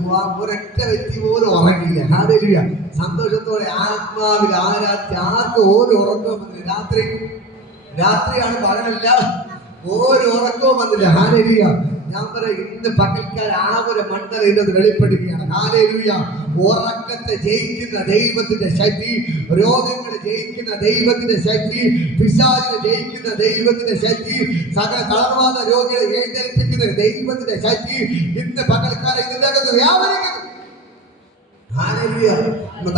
ഒരൊറ്റ വ്യക്തി പോലും ഉറങ്ങിയില്ല. ഹല്ലേലൂയ. സന്തോഷത്തോടെ ആത്മാവിൽ ആരാധിച്ച് ആർക്കും ഒരു ഉറക്കവും വന്നില്ല. രാത്രിയാണ്, പകലല്ല. ഒരു ഉറക്കവും വന്നില്ല. ഹല്ലേലൂയ. ഞാൻ പറയാം, ഇന്ന് പകൽക്കാലം ഒരു മണ്ഡലം ഇന്നത് വെളിപ്പെടുകയാണ്. ഹല്ലേലൂയ. ഉറക്കത്തെ ജയിക്കുന്ന ദൈവത്തിന്റെ ശക്തി, രോഗങ്ങളെ ജയിക്കുന്ന ദൈവത്തിന്റെ ശക്തി, പിശാചിനെ ജയിക്കുന്ന ദൈവത്തിന്റെ ശക്തി, സകല തളർവാദ രോഗികളെ എഴുന്നേൽപ്പിക്കുന്ന ദൈവത്തിന്റെ ശക്തി ഇന്ന് പകൽക്കാലം ഇതിനകത്ത് വ്യാപരിക്കുന്നു. ഹല്ലേലൂയ.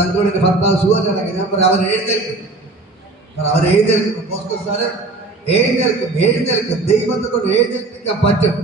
തങ്ങളുടെ ഭർത്താവ് സുഖമടങ്ങി. ഞാൻ പറയാം, അവർ എഴുന്നേൽക്കും. എഴുന്നേൽക്കും. ദൈവത്തെ കൊണ്ട് എഴുന്നേൽപ്പിക്കാൻ പറ്റും.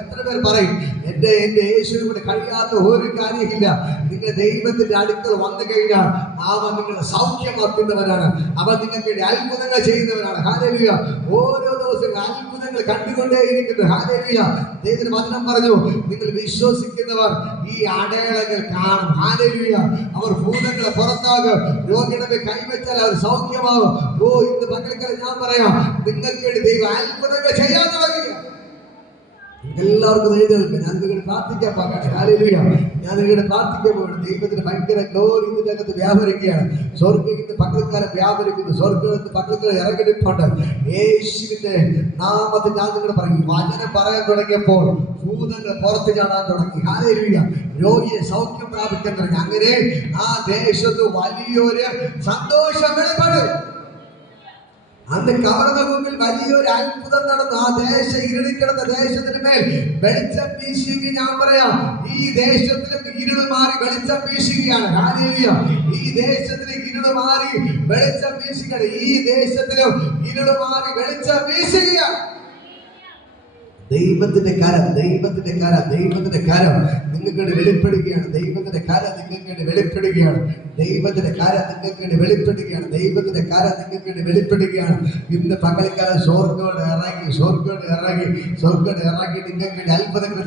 എത്ര പേർ പറയും, എന്റെ യേശുവിനെ കൊണ്ട് കഴിയാത്ത ഒരു കാര്യമില്ല? നിങ്ങൾ ദൈവത്തിന്റെ അടുക്കൽ വന്നു കഴിഞ്ഞാൽ അവൻ നിങ്ങളെ സൗഖ്യമാക്കുന്നവരാണ്. അവൻ നിങ്ങൾക്ക് വേണ്ടി അത്ഭുതങ്ങൾ ചെയ്യുന്നവരാണ്. ഹല്ലേലൂയ. ഓരോ ദിവസവും അത്ഭുതങ്ങൾ കണ്ടുകൊണ്ടേയിരിക്കുന്നു. ഹല്ലേലൂയ. ദൈവത്തിന്റെ വചനം പറഞ്ഞു, നിങ്ങൾ വിശ്വസിക്കുന്നവർ ഈ അടയാളങ്ങൾ കാണും. ഹല്ലേലൂയ. അവർ ഭൂതങ്ങളെ പുറത്താകും. രോഗികളെ കൈവച്ചാൽ അവർ സൗഖ്യമാകും. ഇന്ന് പകൽക്കാലം ഞാൻ പറയാം, നിങ്ങൾക്ക് വേണ്ടി ദൈവം അത്ഭുതങ്ങൾ ചെയ്യാൻ തുടങ്ങി. എല്ലാവർക്കും എഴുന്നേൽക്കാം. ഞാൻ നിങ്ങളുടെ പ്രാർത്ഥിക്കാൻ പോകട്ടെ. ഹല്ലേലൂയ. ഞാൻ നിങ്ങളുടെ പ്രാർത്ഥിക്കാൻ പോകട്ടെ. ദൈവത്തിന് ഭയങ്കര ഗ്ലോറി ഇതിന്റെ അകത്ത് വ്യാപരിക്കുകയാണ്. സ്വർഗ്ഗത്തിന്റെ പകൽക്കാലം വ്യാപരിക്കുന്നു. സ്വർഗ്ഗത്തിന്റെ പകൽക്കാലം ഇറങ്ങിയിട്ടുണ്ട്. യേശുവിന്റെ നാമത്തിൽ ഞാൻ നിങ്ങളുടെ പറയും, വചനം പറയാൻ തുടങ്ങിയപ്പോൾ ഭൂതങ്ങൾ പുറത്ത് ചാടാൻ തുടങ്ങി. ഹല്ലേലൂയ. രോഗിയെ സൗഖ്യം പ്രാപിക്കാൻ തുടങ്ങി. അങ്ങനെ ആ ദേശത്ത് വലിയൊരു സന്തോഷം വെളിപ്പെടും. അന്ന് കവറുടെ മുമ്പിൽ വലിയൊരു അത്ഭുതം നടന്നു. ആ ദേശം ഇരുളിക്കിടന്ന ദേശത്തിന് മേൽ വെളിച്ചം വീശുകയും, ഞാൻ പറയാം, ഈ ദേശത്തിലും ഇരുൾ മാറി വെളിച്ചം വീശുകയാണ്. ഹല്ലേലൂയ. ഈ ദേശത്തിലും ഇരുൾ മാറി വെളിച്ചം വീശുകയാണ്. ഈ ദേശത്തിലും ഇരുൾ മാറി വെളിച്ചം വീശുകയാണ്. ദൈവത്തിന്റെ കരം നിങ്ങൾക്ക് വെളിപ്പെടുകയാണ്. ദൈവത്തിന്റെ കരം നിങ്ങൾക്ക് വെളിപ്പെടുകയാണ്. ഇന്ന് പകൽക്കാലം സ്വർഗ്ഗോട് ഇറങ്ങി നിങ്ങൾക്ക് അത്ഭുതങ്ങൾ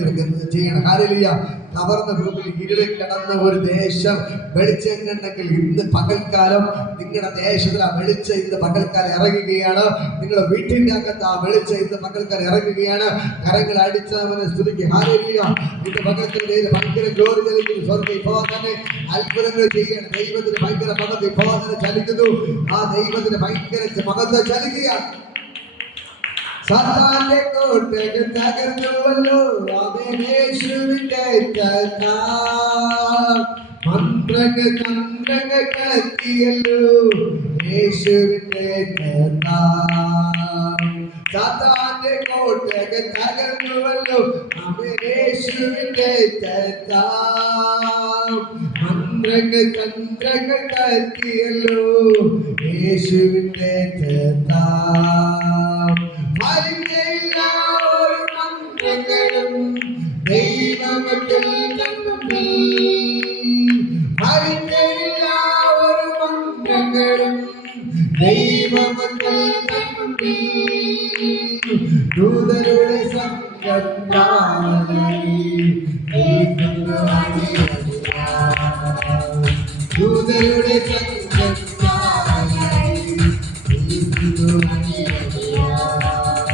ചെയ്യണം. ഹല്ലേലൂയ. കവർന്ന ഭൂമിയിൽ ഇരുളിൽ കിടന്ന ഒരു ദേശം വെളിച്ചം കണ്ടെങ്കിൽ ഇന്ന് പകൽക്കാലം നിങ്ങളുടെ ദേശത്തിൽ ആ വെളിച്ചം ഇന്ന് പകൽക്കാലം ഇറങ്ങുകയാണ്. നിങ്ങളുടെ വീട്ടിന്റെ അകത്ത് ആ വെളിച്ചം ഇന്ന് പകൽക്കാലം ഇറങ്ങുകയാണ്. കരങ്ങൾ അടിച്ചവനെ സ്തുതിക്കുക. ഹല്ലേലൂയ. ഇന്ന് പകൽക്കാലം ഭയങ്കര ഗ്ലോറി നൽകുന്നു. സ്വർഗ്ഗം ഇപ്പോൾ തന്നെ അത്ഭുതങ്ങൾ ചെയ്യണം. ദൈവത്തിന് ഭയങ്കര മഹത്വം ഇപ്പോൾ തന്നെ ചലിക്കുന്നു. ആ ദൈവത്തിന് ഭയങ്കര മഹത്വം ചലിക്കുകയാണ്. സാത്താന്റെ കോട്ടകൾ തകർന്നുവല്ലോ, അവൻ യേശുവിന്റെ മന്ത്രങ്ങൾ തന്ത്രങ്ങൾ കത്തിയല്ലോ, യേശുവിന്റെ സാത്താന്റെ കോട്ടകൾ തകർന്നുവല്ലോ, അവൻ യേശുവിന്റെ മന്ത്രങ്ങൾ തന്ത്രങ്ങൾ കത്തിയല്ലോ, യേശുവിന്റെ ദൈവമക്കൾ ദൂതരുടെ സംഘം ദൂതരുടെ സംഘം തകർന്നുവല്ലോ,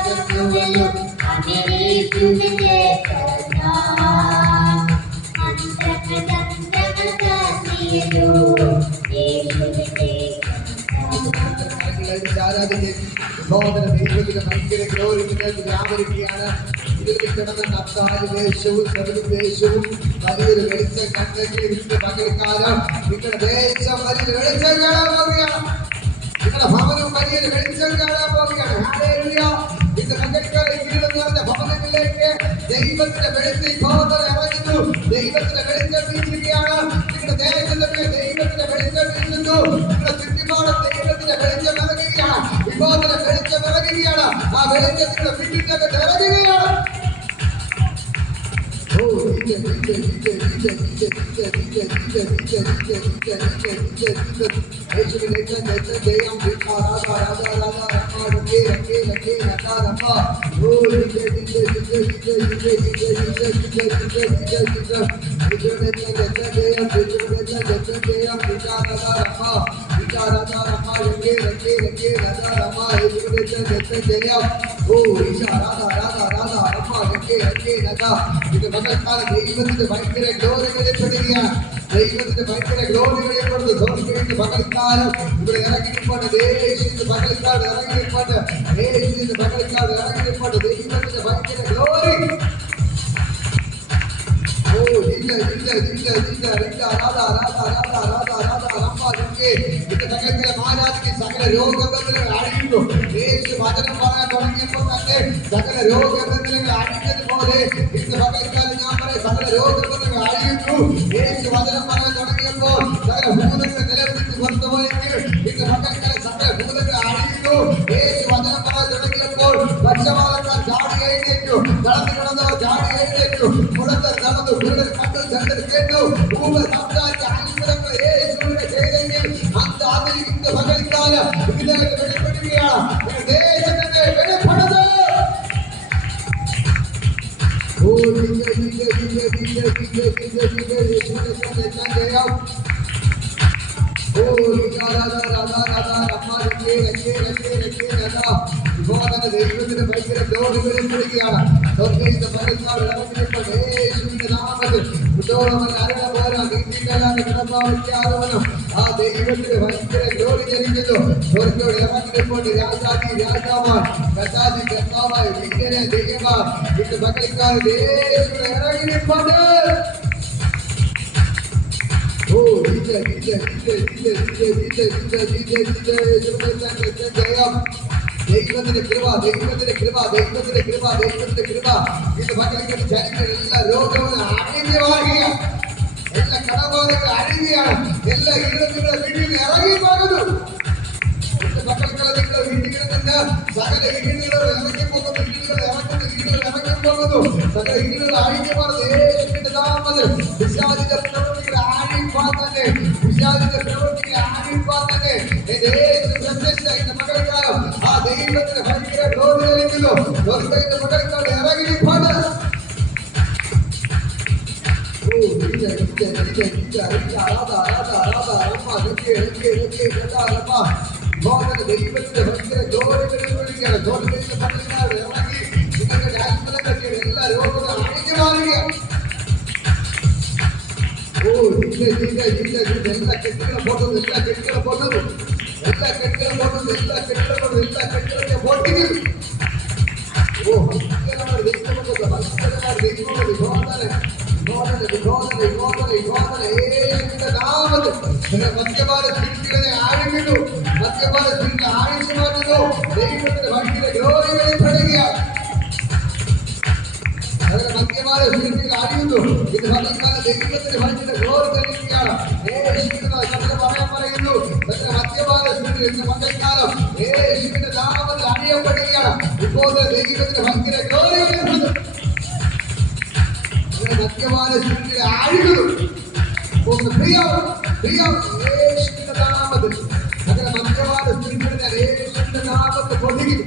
അകന്നുവല്ലോ ആരാധിച്ച് ബോധന ദൈവത്തിന്റെ ഭയങ്കര ഗ്ലോറി നിങ്ങൾക്ക് വ്യാപരിക്കുകയാണ്. ഇതിൽ കിടന്ന നത്താലുദേശവും സകലദേശവും വലിയൊരു വെളിച്ചം കണ്ടെങ്കിൽ ഇതിന്റെ പകൽക്കാലം നിങ്ങളുടെ ദേശം വലിയൊരു വെളിച്ചം കാണാൻ പോവുകയാണ്. നിങ്ങളുടെ ഭവനം വലിയൊരു വെളിച്ചം കാണാൻ പോവുകയാണ്. ഹല്ലേലൂയ. ഇന്ന് പകൽക്കാലം ഇരുളെന്ന് പറഞ്ഞ ഭവനങ്ങളിലേക്ക് ദൈവത്തിന്റെ വെളിച്ചം ബോധന ഇറങ്ങുന്നു. ദൈവത്തിന്റെ വെളിച്ചം വീശുകയാണ്. നിങ്ങളുടെ ദേശത്തിന്റെ ദൈവത്തിന്റെ വെളിച്ചം വീശുന്നു. നിങ്ങളുടെ ചുറ്റുപാടും ദൈവത്തിന്റെ വെളിച്ചം ഇറങ്ങുകയാണ്. വിബോധന വെളിച്ചം ഇറങ്ങുകയാണ്. ആ വെളിച്ചത്തിന്റെ വീട്ടിലേക്ക് ഇറങ്ങുകയാണ്. ദൈവത്തിന്റെ ഭയങ്കര ഗ്ലോറി വെളിപ്പെടുകയാണ്. ദൈവത്തിന്റെ ഭയങ്കര ഗ്ലോറി വെളിപ്പെടുന്നു. ദോഷത്തിന്റെ പകൽക്കാലം ഇവിടെ ഇറങ്ങിപ്പോട്ട് ദേശത്തിന്റെ പകൽക്കാട് ഇറങ്ങിപ്പോട്ട് ദേശത്തിന്റെ പകൽക്കാട് ഇറങ്ങിപ്പോട്ട് ദൈവത്തിന്റെ ഭയങ്കര ഗ്ലോറി. ഓ ഇല്ല ഇല്ല ഇല്ല ഇല്ല ഇല്ല രാധാ രാധാ രാധാ രാധാ രാധാ റമ്മ ഇത് പകൽക്കാലം ആരാധിക്ക് സകല രോഗബന്ധനങ്ങൾ അഴിയുന്നു. യേശു വചനം പറയാൻ തുടങ്ങിയപ്പോൾ തന്നെ സകല രോഗബന്ധനങ്ങൾ അഴിഞ്ഞതുപോലെ ഇന്ന് പകൽക്കാലം ഞാൻ പറയാം സകല രോഗബന്ധനങ്ങൾ അഴിയുന്നു. യേശു വചനം പറയാൻ തുടങ്ങിയപ്പോൾ സകല ഭൂതങ്ങൾ നിലവിളിച്ച് പുറത്തുപോയെങ്കിൽ ഇന്ന് പകൽക്കാലം സകല ഭൂതങ്ങൾ അഴിയുന്നു. യേശു വചനം പറയാൻ തുടങ്ങിയപ്പോൾ പക്ഷപാതക്കാർ ചാടി എഴുന്നേറ്റു. നടന്നു കിടന്നവർ ചാടി എഴുന്നേറ്റു. മുടന്തർ നടന്നു. കുരുടർ കണ്ടു. ചെണ്ടർ കേട്ടു. ഭൂമി സംസാരിച്ച അത്ഭുതങ്ങൾ യേശുവിനെ ചെയ്തെങ്കിൽ അന്ന് അതിൽ ഇന്ന് പകൽക്കാലം ഇതിലേക്ക് വെളിപ്പെടുകയാണ്. ദേശത്തെ വെളിപ്പെടുന്നത്. ഓ ദൈവത്തിന് ഭയങ്കര ഗ്ലോറി വെളിപ്പെടുകയാണ്. ദൈവത്തിന്റെ ഭയങ്കര ഗ്ലോറി ജനിക്കുന്നു. ഇറങ്ങിപ്പോട്ട് രാജാതി രാജാവാൻ കഥാതി കർത്താവായ വിജ്ഞനെ ദൈവമാൻ ഇന്ന് പകൽക്കാലം യേശുവിനെ ഇറങ്ങിപ്പോട്ട്. ഓ ഇല്ല ഇല്ല ഇല്ല ഇല്ല ഇല്ല ഇല്ല ഇല്ല ജയം. ദൈവത്തിന്റെ കൃപ ദൈവത്തിന്റെ കൃപ ദൈവത്തിന്റെ കൃപ ദൈവത്തിന്റെ കൃപ ഇത് പകൽക്കാലം ജനങ്ങൾ എല്ലാ രോഗവും അഴിഞ്ഞുമാറുക. എല്ലാ കടബോധങ്ങൾ അഴിയുകയാണ്. എല്ലാ ഇരുളുകളുടെ വീട്ടിൽ ഇറങ്ങി പോകുന്നു. പകൽക്കാലം നിങ്ങളുടെ വീട്ടിൽ നിന്ന് സകല ഇരുളുകൾ ഇറങ്ങി പോകുന്നു. ഇരുളുകൾ ഇറങ്ങുന്നു. ഇരുളുകൾ ഇറങ്ങി പോകുന്നു. സകല ഇരുളുകൾ അഴിഞ്ഞു മാറുന്നു. യേശുവിന്റെ നാമത്തിൽ പിശാചിന്റെ പ്രവൃത്തികൾ ആഴിപ്പാൻ തന്നെ പിശാചിന്റെ പ്രവൃത്തികൾ ആഴിപ്പാൻ തന്നെ ഇന്ന് പകൽക്കാലം ആ ദൈവത്തിന് ഭയങ്കര ഗ്ലോറി ലഭിക്കുന്നു. ദൈവത്തിന്റെ പകൽക്കാലം ഇറങ്ങിപ്പാട്. ദൈവത്തിന്റെ ഭയങ്കര ഗ്ലോറി വെളിപ്പെടുകയാണ്. ദൈവത്തിന്റെ പകൽക്കാലം ഇറങ്ങി നിങ്ങളുടെ ആത്മനൊക്കെ എല്ലാ രോഗങ്ങളും അഴിഞ്ഞു മാറുകയാണ്. ഓ ഇല്ല ഇല്ല ഇല്ല ഇല്ല എല്ലാ കെട്ടുകളും പോട്ടുന്നു. എല്ലാ കെട്ടുകളും പോട്ടുന്നു. എല്ലാ കെട്ടുകളും പോട്ടുന്നു. എല്ലാ കെട്ടുകളും പോട്ടുന്നു. എല്ലാ കെട്ടുകളൊക്കെ പൊട്ടിക്കുന്നു. ഓ ഭയങ്കരമായ ദൈവമുണ്ട്. ഭയങ്കരമായ ദൈവമുണ്ട്. യേശുവിന്റെ നാമത്തിൽ മദ്യപാന സ്പിരിറ്റുകളെ ആഴിക്കുന്നു. മദ്യപാന സ്പിരിറ്റ് ആഴിച്ചു മാറ്റുന്നു. ദൈവത്തിന്റെ ഭയങ്കര ഗ്ലോറി വെളിപ്പെടുകയാണ്. മദ്യപാന സ്പിരിറ്റുകൾ അഴിയുന്നു. ഇത് പകൽക്കാലം ദൈവത്തിന്റെ ഭയങ്കര ഗ്ലോറി തെളിയിക്കുകയാണ്. യേശുവിന്റെ പറയാൻ പറയുന്നു മദ്യപാന സ്പിരിറ്റ് ഇന്ന് പകൽക്കാലം യേശുവിന്റെ നാമത്തിൽ അണിയപ്പെടുകയാണ്. ഇപ്പോൾ ദൈവത്തിന്റെ ഭയങ്കര ഗ്ലോറി വെളിപ്പെടുന്നു. മദ്യപാന സ്പിരിറ്റുകളെ അഴിക്കുന്നു. യേശുവിന്റെ നാമത്തിൽ അങ്ങനെ മദ്യപാന സ്പിരിറ്റുകളെ യേശുവിന്റെ നാമത്തിൽ പൊട്ടിക്കുന്നു.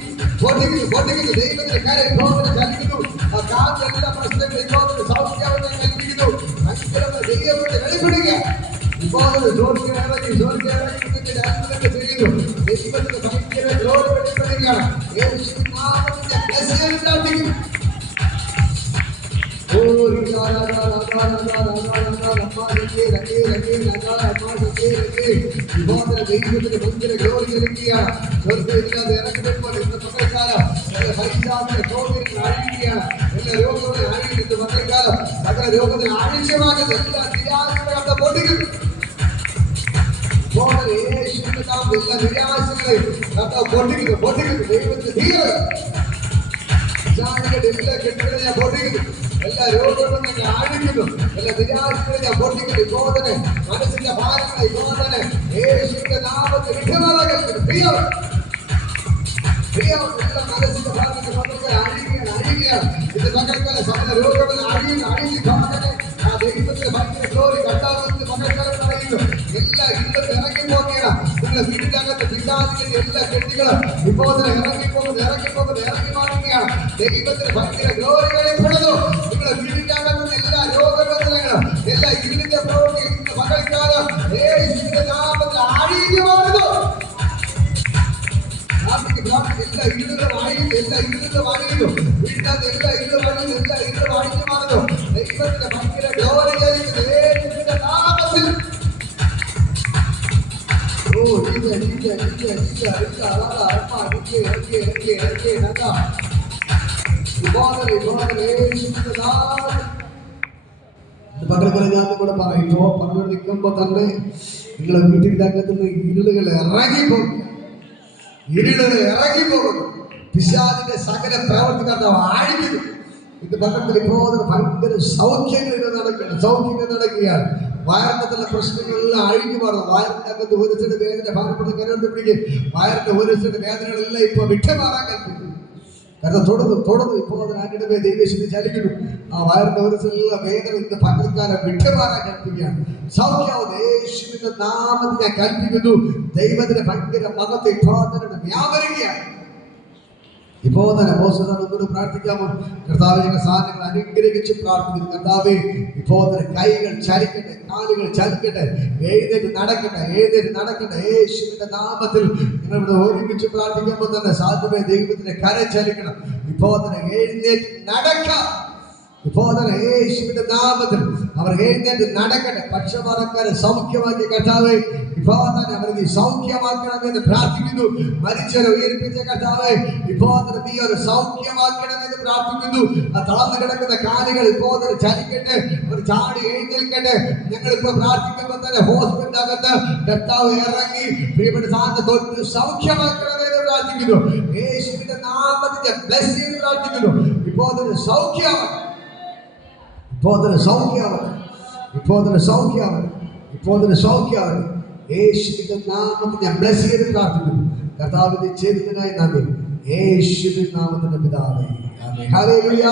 ദൈവത്തിന്റെ കാര്യം ചലിക്കുന്നു. ആ കാറ്റെല്ലാ പ്രശ്നങ്ങളും സൗഖ്യാവസ്ഥ കൽപ്പിക്കുന്നു. ഭയങ്കരമായ ദൈവത്തെ വെളിപ്പെടുക. ഇപ്പോൾ ജോലിക്ക് ഇറങ്ങി ചെയ്യുന്നു. ദൈവത്തിന്റെ ഭയങ്കര ഗ്ലോറി വെളിപ്പെടുകയാണ്. യേശുവിൻ നാമത്തിൽ ഞാൻ bless ചെയ്ത് പ്രാർത്ഥിക്കുന്നു. ദൈവത്തിന്റെ ഭയങ്കര ഗ്ലോറി ഇറക്കുകയാണ്. സ്വർഗ്ഗത്തിലില്ലാതെ ഇറങ്ങുമ്പോൾ ഇന്ന് പകൽക്കാലം പൈശാചിക ഗ്ലോറിയിൽ അഴിയുകയാണ്. എല്ലാ രോഗങ്ങളെ അഴിയുന്നത് പകൽക്കാലം സകല രോഗത്തിന് ആവശ്യമാകുന്ന എല്ലാ നിരാശകളെ പൊടിക്കുന്നു. യേശുവിന്റെ നാമത്തിൽ എല്ലാ നിരാശകളെയും പൊടിക്കുന്നു. ദൈവത്തിന്റെ ധീരത എല്ലാ കെട്ടുകളെ ഞാൻ പൊട്ടിക്കുന്നു. എല്ലാ രോഗങ്ങളും ഞാൻ ആഴിക്കുന്നു. എല്ലാ നിരാശകളെ ഞാൻ പൊട്ടിക്കുന്നു. ഇപ്പോൾ തന്നെ മനസ്സിന്റെ ഭാരങ്ങളെ ഇപ്പോൾ തന്നെ യേശുവിന്റെ നാമത്തിൽ വിഷമമാകരുത്. എല്ലാ മനസ്സിന്റെ ഭാരങ്ങളെ അഴിയുകയാണ്. ഇത് മകൾക്കാല സകല രോഗങ്ങളെ അഴിഞ്ഞ് ആ ദൈവത്തിന്റെ ഭയങ്കര ഗ്ലോറി കർത്താവിന്റെ മകൾക്കാലം പറയുന്നു. എല്ലാ ഇന്നത്തെ ഇറങ്ങി പോകുകയാണ്. നിങ്ങളുടെ വീടിനകത്ത് പിശാചിന്റെ എല്ലാ കെട്ടുകളും ഇപ്പോൾ തന്നെ ഇറങ്ങി മാറുകയാണ്. ദൈവത്തിന് ഭയങ്കര ഗ്ലോറി വെളിപ്പെടുന്നു. നിങ്ങളുടെ വീടിനകത്തുന്ന എല്ലാ രോഗബന്ധനങ്ങളും എല്ലാ ഇരുളിന്റെ പ്രവൃത്തി ഇന്ന് മകൾക്കാലം യേശുവിന്റെ നാമത്തിൽ അഴിഞ്ഞു മാറുന്നു. എല്ലാ ഇരുളുകളും അഴിയുന്നു. വീടിനകത്ത് എല്ലാ ഇരുളും അഴിഞ്ഞു മാറുന്നു. ദൈവത്തിന്റെ ഭയങ്കര ഗ്ലോറി യേശുവിന്റെ നാമത്തിൽ. കൂടെ പറയുമ്പോ പറഞ്ഞു നിൽക്കുമ്പോ തന്നെ നിങ്ങളെ വീട്ടിന്റെ അകത്തുനിന്ന് ഇരുളുകൾ ഇറങ്ങിപ്പോകുന്നു. പിശാചിന്റെ സകല പ്രവർത്തിക്കാത്ത ആഴിക്കുന്നു. ഇത് പകർത്തിൽ ഇപ്പോൾ ഭയങ്കര സൗഖ്യങ്ങൾ നടക്കുകയാണ്. വയറിനകത്തുള്ള പ്രശ്നങ്ങളെല്ലാം അഴിഞ്ഞു മാറുന്നു. വയറിന്റെ അകത്ത് ഒരു സൈഡ് വേദന ഭാരപ്പെട്ട കരുണ്ട് പിടിക്കും. വയറിന്റെ ഒരു സൈഡ് വേദനകളെല്ലാം ഇപ്പൊ വിട്ടുമാറാൻ കൽപ്പിക്കുന്നു. കാരണം തുടർന്ന് ഇപ്പോൾ അതിനിടവേ ദൈവശക്തി ചലിക്കുന്നു. ആ വയറിന്റെ ഒരു സൈഡിലുള്ള വേദന ഇന്ന് പകൽക്കാലം വിട്ടുമാറാൻ കൽപ്പിക്കുകയാണ്. സൗഖ്യാവുന്ന യേശുവിന്റെ നാമത്തിൽ ഞാൻ കൽപ്പിക്കുന്നു. ദൈവത്തിന്റെ ഭയങ്കര മകത്തെ ഇപ്പോൾ തന്നെ വ്യാപരിക്കുകയാണ്. ഇപ്പോൾ തന്നെ ഒന്നുകൂടെ പ്രാർത്ഥിക്കാമോ? കർത്താവേ, സാധനങ്ങൾ അനുഗ്രഹിച്ച് പ്രാർത്ഥിക്കുന്നു. കർത്താവേ, ഇപ്പോൾ തന്നെ കൈകൾ ചലിക്കട്ടെ, കാലുകൾ ചലിക്കട്ടെ, എഴുന്നേറ്റ് നടക്കട്ടെ. യേശുവിന്റെ നാമത്തിൽ നിങ്ങളിവിടെ ഒരുമിച്ച് പ്രാർത്ഥിക്കുമ്പോൾ തന്നെ സാധ്യമേ ദൈവത്തിന്റെ കരം ചലിക്കണം. ഇപ്പോൾ തന്നെ എഴുന്നേറ്റ് നടക്കാം. ഇപ്പോൾ തന്നെ യേശുവിന്റെ നാമത്തിൽ അവർ എഴുന്നേറ്റ് നടക്കട്ടെ. പക്ഷപാതക്കാരെ സൗഖ്യമാക്കിയ കർത്താവേ, ഇപ്പോൾ തന്നെ അവർ നീ സൗഖ്യമാക്കണമെന്ന് പ്രാർത്ഥിക്കുന്നു. മരിച്ചവരെ ഉയർപ്പിച്ച കർത്താവേ, ഇപ്പോൾ തന്നെ നീ ഒരു സൗഖ്യമാക്കണമെന്ന് പ്രാർത്ഥിക്കുന്നു. ആ തളർന്നു കിടക്കുന്ന കാലുകൾ ഇപ്പോൾ തന്നെ ചലിക്കട്ടെ, അവർ ചാടി എഴുന്നേൽക്കട്ടെ. ഞങ്ങളിപ്പോൾ പ്രാർത്ഥിക്കുമ്പോൾ തന്നെ ഹോസ്പിറ്റലിനകത്ത് കർത്താവ് ഇറങ്ങി പ്രിയപ്പെട്ട സാധനം തൊട്ട് സൗഖ്യമാക്കണമെന്ന് പ്രാർത്ഥിക്കുന്നു. യേശുവിന്റെ നാമത്തിന്റെ ബ്ലെസ്സിംഗ് പ്രാർത്ഥിക്കുന്നു. ഇപ്പോൾ തന്നെ സൗഖ്യമാകട്ടെ. യേശുവിന്റെ നാമത്തിൽ ഞാൻ ബ്ലെസ് ചെയ്ത് പ്രാർത്ഥിക്കുന്നു. കർത്താവിന്റെ ചെയ്തതിനായി നന്ദി. യേശുവിന്റെ നാമത്തിന്റെ പിതാവേ, ആമേൻ. ഹല്ലേലൂയ.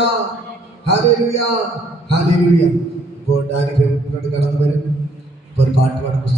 ഇപ്പോൾ ഡാനിക്ക് കടന്നു വരും. ഇപ്പോൾ ഒരു പാട്ട് പാടും.